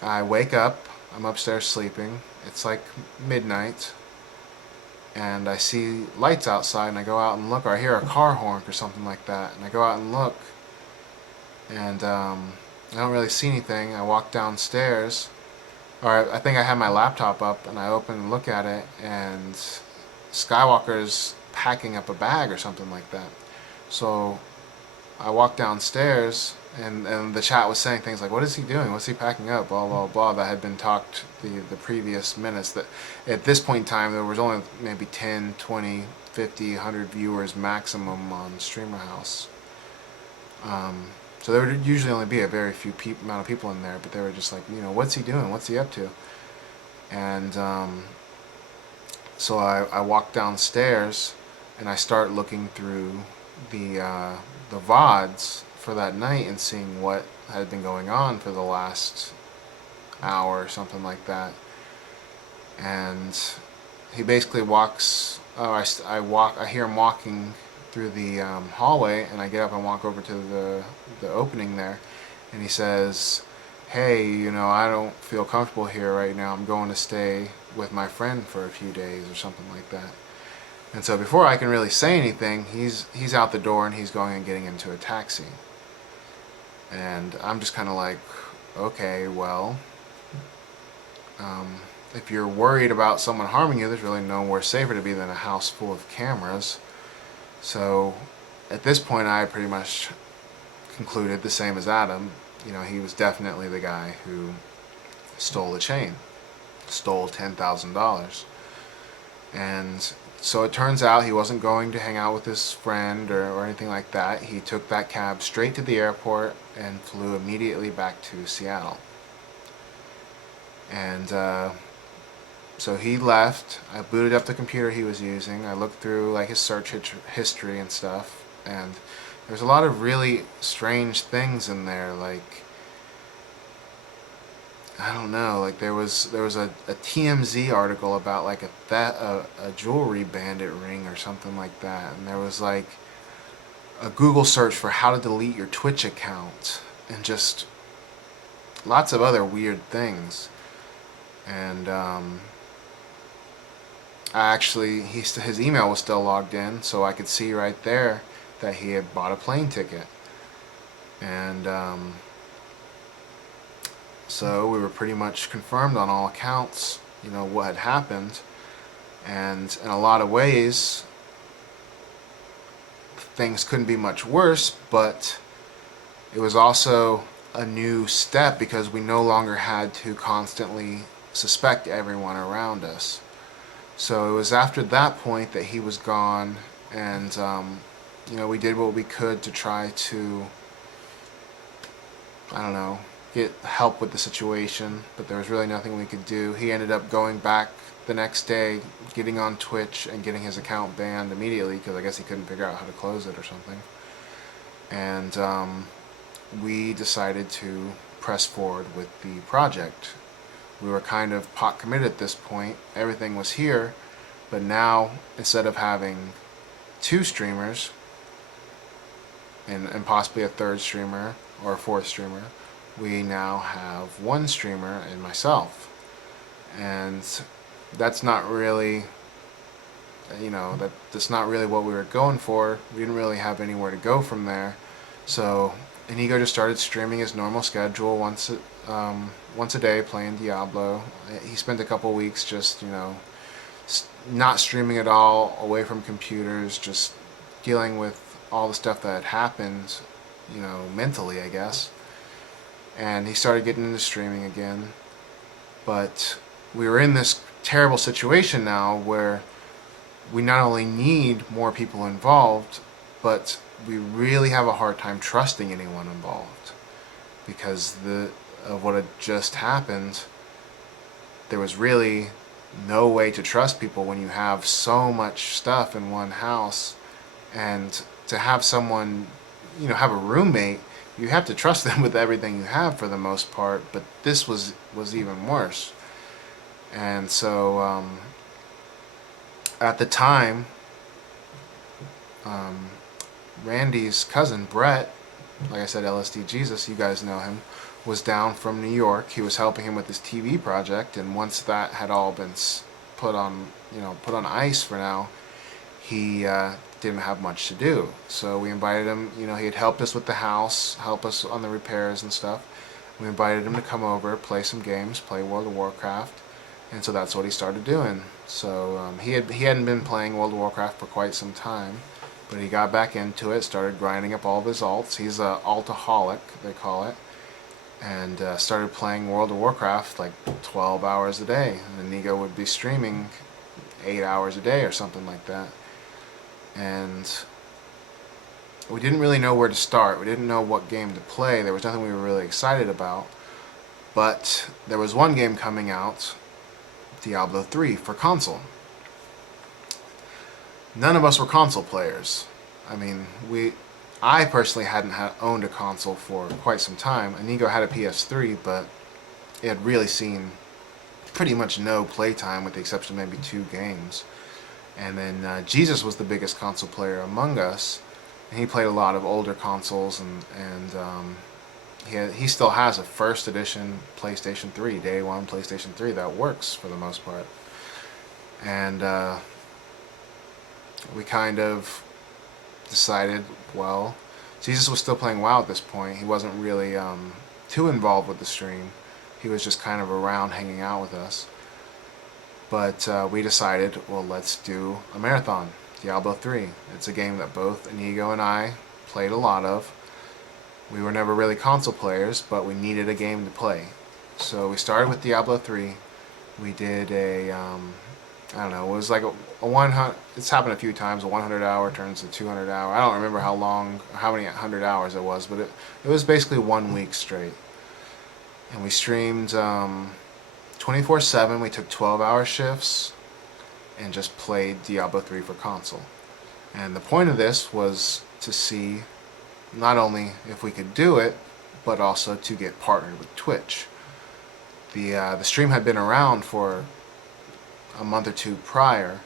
I wake up, I'm upstairs sleeping, it's like midnight, and I see lights outside, and I go out and look, or I hear a car honk or something like that, and I go out and look, and I don't really see anything. I walk downstairs, or I think I have my laptop up, and I open and look at it, and Skywalker's packing up a bag or something like that. So I walk downstairs, and the chat was saying things like, "What is he doing? What's he packing up?" Blah, blah, blah. That had been talked the previous minutes. That at this point in time, there was only maybe 10, 20, 50, 100 viewers maximum on Streamer House. So there would usually only be a very few amount of people in there, but they were just like, what's he doing? What's he up to? And so I walk downstairs, and I start looking through the VODs for that night and seeing what had been going on for the last hour or something like that. And he basically walks, I hear him walking through the hallway, and I get up and walk over to the opening there, and he says, "Hey, I don't feel comfortable here right now. I'm going to stay with my friend for a few days," or something like that. And so before I can really say anything, he's out the door, and he's going and getting into a taxi. And I'm just kind of like, okay, well, if you're worried about someone harming you, there's really nowhere safer to be than a house full of cameras. So at this point, I pretty much concluded the same as Adam. You know, he was definitely the guy who stole the chain, stole $10,000. And so it turns out he wasn't going to hang out with his friend or anything like that. He took that cab straight to the airport and flew immediately back to Seattle. And so he left. I booted up the computer he was using. I looked through like his search history and stuff, and there's a lot of really strange things in there. Like, I don't know. Like there was a TMZ article about like a jewelry bandit ring or something like that, and there was like a Google search for how to delete your Twitch account, and just lots of other weird things. And his email was still logged in, so I could see right there that he had bought a plane ticket. And so we were pretty much confirmed on all accounts, you know, what had happened. And in a lot of ways, things couldn't be much worse, but it was also a new step because we no longer had to constantly suspect everyone around us. So it was after that point that he was gone, and you know, we did what we could to try to, I don't know, get help with the situation, but there was really nothing we could do. He ended up going back the next day, getting on Twitch and getting his account banned immediately because I guess he couldn't figure out how to close it or something. And we decided to press forward with the project. We were kind of pot committed at this point. Everything was here, but now instead of having 2 streamers and possibly a 3rd streamer or a 4th streamer, we now have 1 streamer and myself. And that's not really, you know, that's not really what we were going for. We didn't really have anywhere to go from there. So Inigo just started streaming his normal schedule once a day, playing Diablo. He spent a couple weeks just, you know, not streaming at all, away from computers, just dealing with all the stuff that had happened, you know, mentally, I guess. And he started getting into streaming again. But we were in this terrible situation now where we not only need more people involved, but we really have a hard time trusting anyone involved because of what had just happened. There was really no way to trust people when you have so much stuff in one house, and to have someone, you know, have a roommate, you have to trust them with everything you have for the most part, but this was even worse. And so at the time, Randy's cousin Brett, like I said, LSD Jesus, you guys know him, was down from New York. He was helping him with his TV project, and once that had all been put on ice for now, he didn't have much to do. So we invited him. You know, he had helped us with the house, help us on the repairs and stuff. We invited him to come over, play some games, play World of Warcraft, and so that's what he started doing. So he hadn't been playing World of Warcraft for quite some time, but he got back into it, started grinding up all of his alts. He's a altaholic, they call it, and started playing World of Warcraft like 12 hours a day. And Inigo would be streaming 8 hours a day or something like that. And we didn't really know where to start. We didn't know what game to play. There was nothing we were really excited about. But there was one game coming out, Diablo 3, for console. None of us were console players. I mean, I personally hadn't owned a console for quite some time. Inigo had a PS3, but it had really seen pretty much no playtime with the exception of maybe 2 games. And then Jesus was the biggest console player among us, and he played a lot of older consoles, and he still has a first edition PlayStation 3, day one PlayStation 3 that works for the most part. And we kind of decided, well, Jesus was still playing WoW at this point. He wasn't really too involved with the stream. He was just kind of around hanging out with us. But we decided, well, let's do a marathon. Diablo 3. It's a game that both Inigo and I played a lot of. We were never really console players, but we needed a game to play. So we started with Diablo 3. We did a, I don't know, it was like a 100, it's happened a few times, a 100 hour turns to 200 hour. I don't remember how many 100 hours it was, but it was basically 1 week straight. And we streamed 24/7. We took 12-hour shifts and just played Diablo 3 for console. And the point of this was to see not only if we could do it, but also to get partnered with Twitch. The stream had been around for a month or two prior,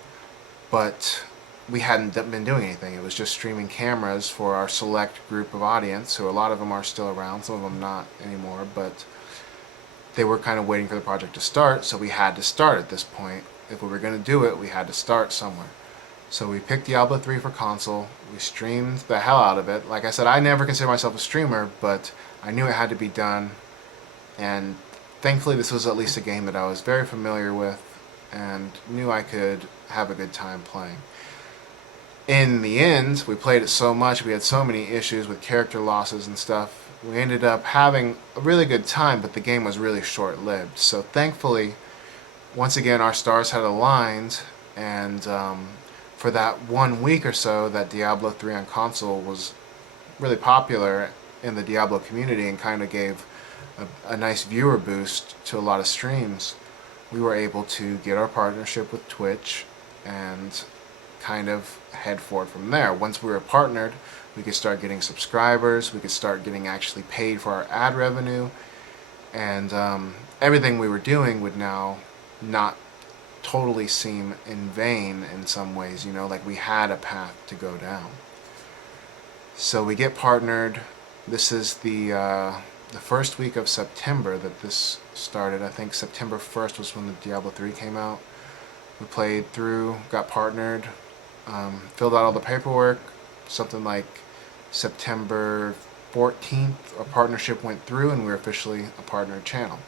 but we hadn't been doing anything. It was just streaming cameras for our select group of audience, so a lot of them are still around, some of them not anymore, but they were kind of waiting for the project to start, so we had to start at this point. If we were going to do it, we had to start somewhere. So we picked Diablo 3 for console. We streamed the hell out of it. Like I said, I never considered myself a streamer, but I knew it had to be done. And thankfully this was at least a game that I was very familiar with and knew I could have a good time playing. In the end, we played it so much, we had so many issues with character losses and stuff. We ended up having a really good time, but the game was really short-lived. So thankfully, once again, our stars had aligned, and for that 1 week or so that Diablo 3 on console was really popular in the Diablo community and kind of gave a nice viewer boost to a lot of streams, we were able to get our partnership with Twitch and kind of head forward from there. Once we were partnered, we could start getting subscribers, we could start getting actually paid for our ad revenue, and everything we were doing would now not totally seem in vain in some ways, you know, like we had a path to go down. So we get partnered. This is the first week of September that this started. I think September 1st was when the Diablo 3 came out. We played through, got partnered, filled out all the paperwork. Something like September 14th, a partnership went through and we were officially a partnered channel.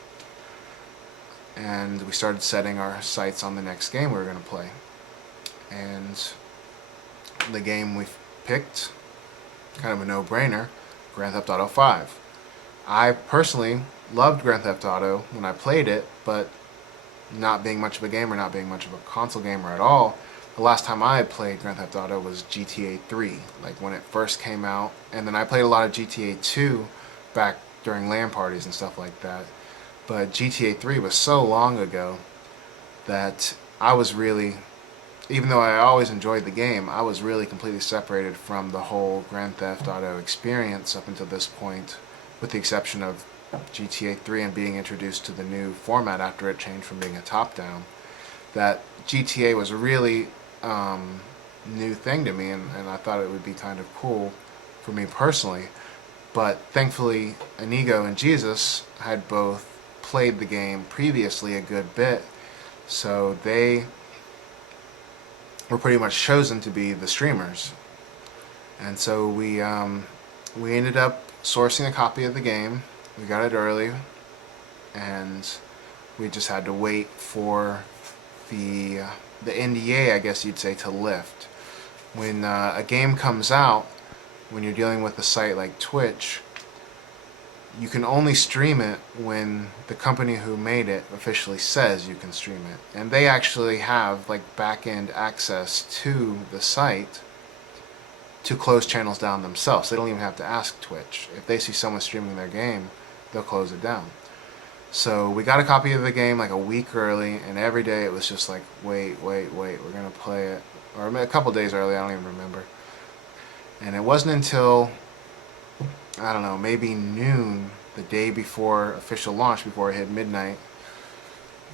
And we started setting our sights on the next game we were going to play. And the game we picked, kind of a no-brainer, Grand Theft Auto 5. I personally loved Grand Theft Auto when I played it, but not being much of a gamer, not being much of a console gamer at all, the last time I had played Grand Theft Auto was GTA 3, like when it first came out. And then I played a lot of GTA 2 back during LAN parties and stuff like that. But GTA 3 was so long ago that I was really, even though I always enjoyed the game, I was really completely separated from the whole Grand Theft Auto experience up until this point, with the exception of GTA 3 and being introduced to the new format after it changed from being a top-down. That GTA was a really new thing to me, and I thought it would be kind of cool for me personally. But thankfully, Inigo and Jesus had both played the game previously a good bit, so they were pretty much chosen to be the streamers. And so we ended up sourcing a copy of the game. We got it early, and we just had to wait for the NDA, I guess you'd say, to lift. When a game comes out, when you're dealing with a site like Twitch, you can only stream it when the company who made it officially says you can stream it. And they actually have like back-end access to the site to close channels down themselves. They don't even have to ask Twitch. If they see someone streaming their game, they'll close it down. So we got a copy of the game like a week early, and every day it was just like, wait, we're gonna play it. Or a couple days early, I don't even remember. And it wasn't until, I don't know, maybe noon the day before official launch, before it hit midnight,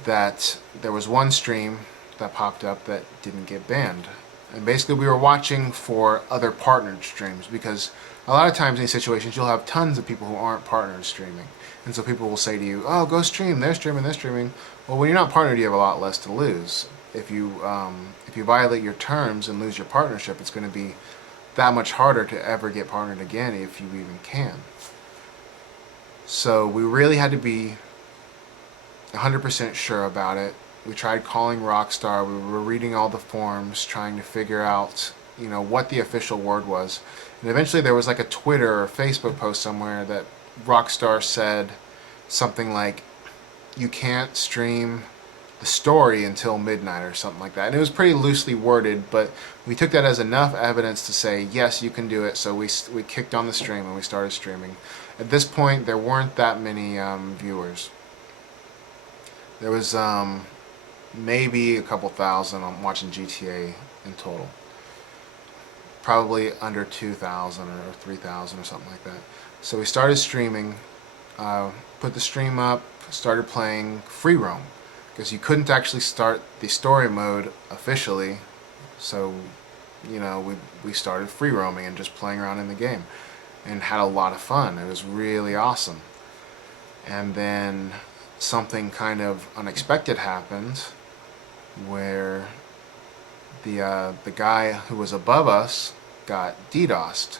that there was one stream that popped up that didn't get banned. And basically we were watching for other partnered streams, because a lot of times in these situations you'll have tons of people who aren't partnered streaming. And so people will say to you, oh, go stream, they're streaming, they're streaming. Well, when you're not partnered, you have a lot less to lose. If you violate your terms and lose your partnership, it's going to be that much harder to ever get partnered again if you even can. So we really had to be 100% sure about it. We tried calling Rockstar. We were reading all the forums, trying to figure out, what the official word was. And eventually there was like a Twitter or Facebook post somewhere that Rockstar said something like, you can't stream the story until midnight or something like that. And it was pretty loosely worded, but we took that as enough evidence to say, yes, you can do it. So we kicked on the stream and we started streaming. At this point, there weren't that many viewers. There was maybe a couple thousand on watching GTA in total. Probably under 2,000 or 3,000 or something like that. So we started streaming, put the stream up, started playing free roam, because you couldn't actually start the story mode officially. So, we started free roaming and just playing around in the game and had a lot of fun. It was really awesome. And then something kind of unexpected happened where the guy who was above us got DDoSed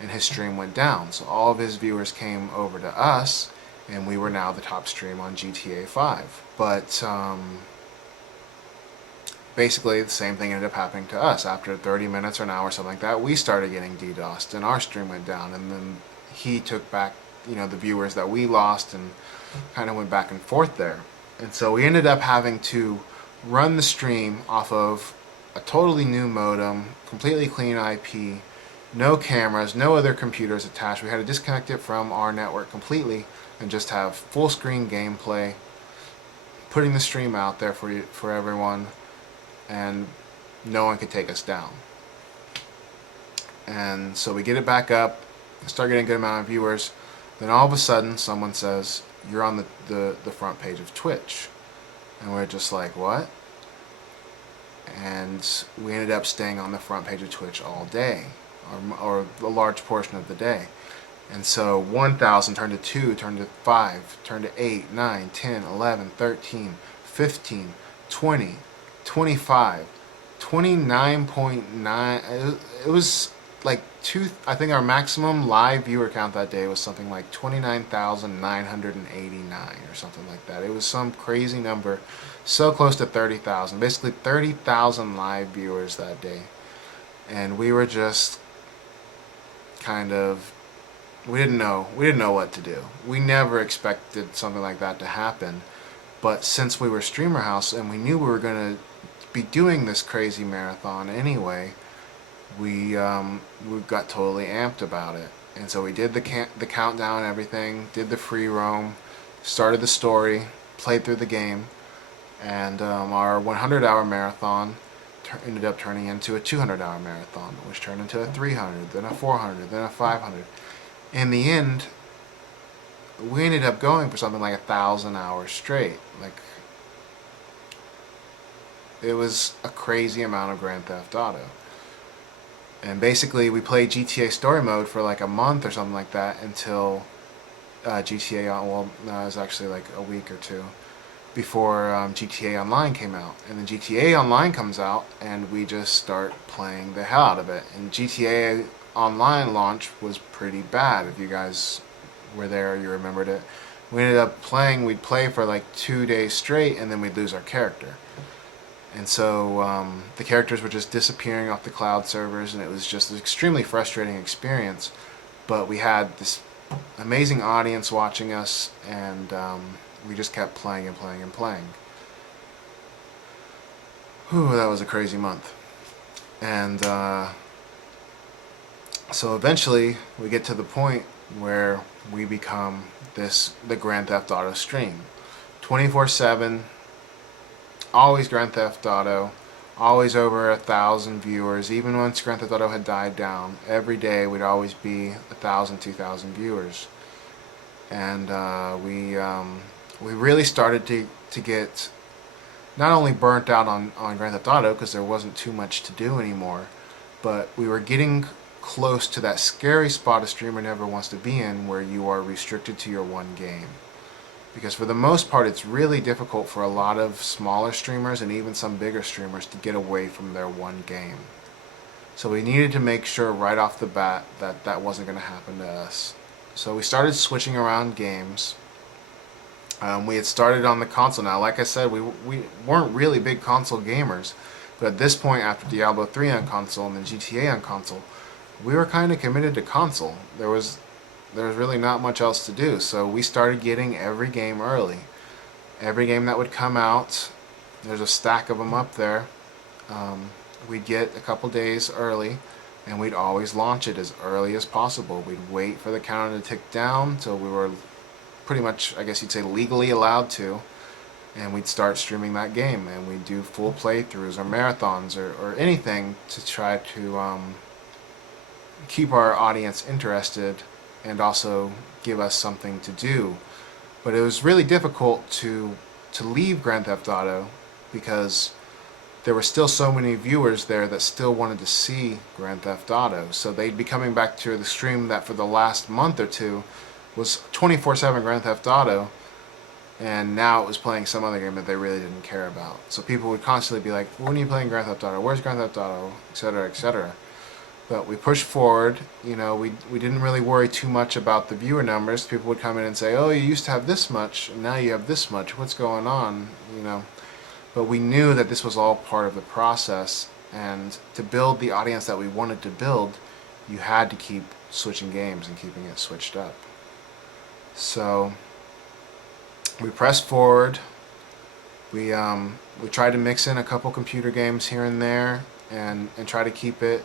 and his stream went down. So all of his viewers came over to us and we were now the top stream on GTA 5. But basically the same thing ended up happening to us. After 30 minutes or an hour, something like that, we started getting DDoSed and our stream went down, and then he took back the viewers that we lost and kind of went back and forth there. And so we ended up having to run the stream off of a totally new modem, completely clean IP, no cameras, no other computers attached. We had to disconnect it from our network completely and just have full screen gameplay, putting the stream out there for everyone, and no one could take us down. And so we get it back up, start getting a good amount of viewers. Then all of a sudden someone says, you're on the front page of Twitch. And we're just like, what? And we ended up staying on the front page of Twitch all day, or a large portion of the day. And so 1,000 turned to 2, turned to 5, turned to 8, 9, 10, 11, 13, 15, 20, 25, 29.9. It was like I think our maximum live viewer count that day was something like 29,989 or something like that. It was some crazy number, so close to 30,000. Basically 30,000 live viewers that day. And we were just kind of, we didn't know what to do. We never expected something like that to happen. But since we were Streamer House and we knew we were going to be doing this crazy marathon anyway, we got totally amped about it. And so we did the countdown and everything, did the free roam, started the story, played through the game, and our 100-hour marathon ended up turning into a 200-hour marathon, which turned into a 300, then a 400, then a 500. In the end, we ended up going for something like 1,000 hours straight. Like, it was a crazy amount of Grand Theft Auto. And basically, we played GTA Story Mode for like a month or something like that until GTA, well, no, it was actually like a week or two before GTA Online came out. And then GTA Online comes out, and we just start playing the hell out of it. And GTA Online launch was pretty bad. If you guys were there, you remembered it. We ended up playing, we'd play for like 2 days straight, and then we'd lose our character. And so the characters were just disappearing off the cloud servers, and it was just an extremely frustrating experience. But we had this amazing audience watching us, and we just kept playing and playing and playing. Whew, that was a crazy month. And so eventually we get to the point where we become the Grand Theft Auto stream. 24/7, always Grand Theft Auto, always over 1,000 viewers. Even once Grand Theft Auto had died down, every day we'd always be 1,000, 2,000 viewers. And we really started to get not only burnt out on Grand Theft Auto because there wasn't too much to do anymore, but we were getting close to that scary spot a streamer never wants to be in, where you are restricted to your one game. Because for the most part, it's really difficult for a lot of smaller streamers and even some bigger streamers to get away from their one game. So we needed to make sure right off the bat that that wasn't going to happen to us. So we started switching around games. We had started on the console. Now, like I said, we weren't really big console gamers. But at this point, after Diablo 3 on console and then GTA on console, we were kind of committed to console. There was really not much else to do. So we started getting every game early. Every game that would come out, there's a stack of them up there. We'd get a couple days early, and we'd always launch it as early as possible. We'd wait for the counter to tick down till we were pretty much, I guess you'd say, legally allowed to, and we'd start streaming that game, and we'd do full playthroughs or marathons or anything to try to keep our audience interested and also give us something to do. But it was really difficult to leave Grand Theft Auto because there were still so many viewers there that still wanted to see Grand Theft Auto. So they'd be coming back to the stream that for the last month or two was 24/7 Grand Theft Auto, and now it was playing some other game that they really didn't care about. So people would constantly be like, when are you playing Grand Theft Auto? Where's Grand Theft Auto? Etc., etc. But we pushed forward. You know, we didn't really worry too much about the viewer numbers. People would come in and say, oh, you used to have this much, and now you have this much. What's going on? You know. But we knew that this was all part of the process, and to build the audience that we wanted to build, you had to keep switching games and keeping it switched up. So we pressed forward. We tried to mix in a couple computer games here and there, and try to keep it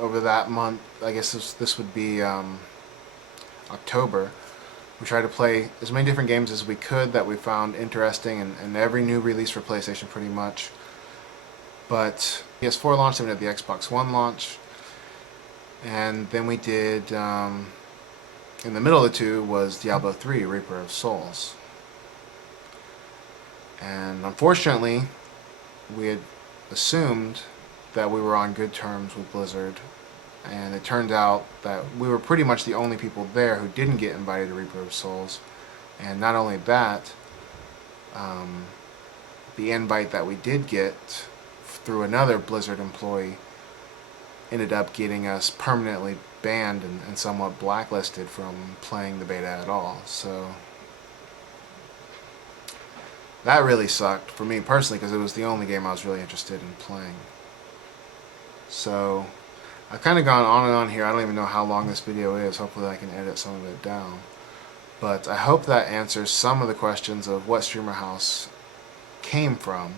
over that month. I guess this would be October. We tried to play as many different games as we could that we found interesting, and every new release for PlayStation pretty much. But PS4 launched, then we had the Xbox One launch, and then we did, in the middle of the two was Diablo 3, Reaper of Souls. And unfortunately, we had assumed that we were on good terms with Blizzard, and it turned out that we were pretty much the only people there who didn't get invited to Reaper of Souls. And not only that, the invite that we did get through another Blizzard employee ended up getting us permanently banned and somewhat blacklisted from playing the beta at all. So that really sucked for me personally, because it was the only game I was really interested in playing. So I've kind of gone on and on here. I don't even know how long this video is. Hopefully I can edit some of it down. But I hope that answers some of the questions of what Streamer House came from.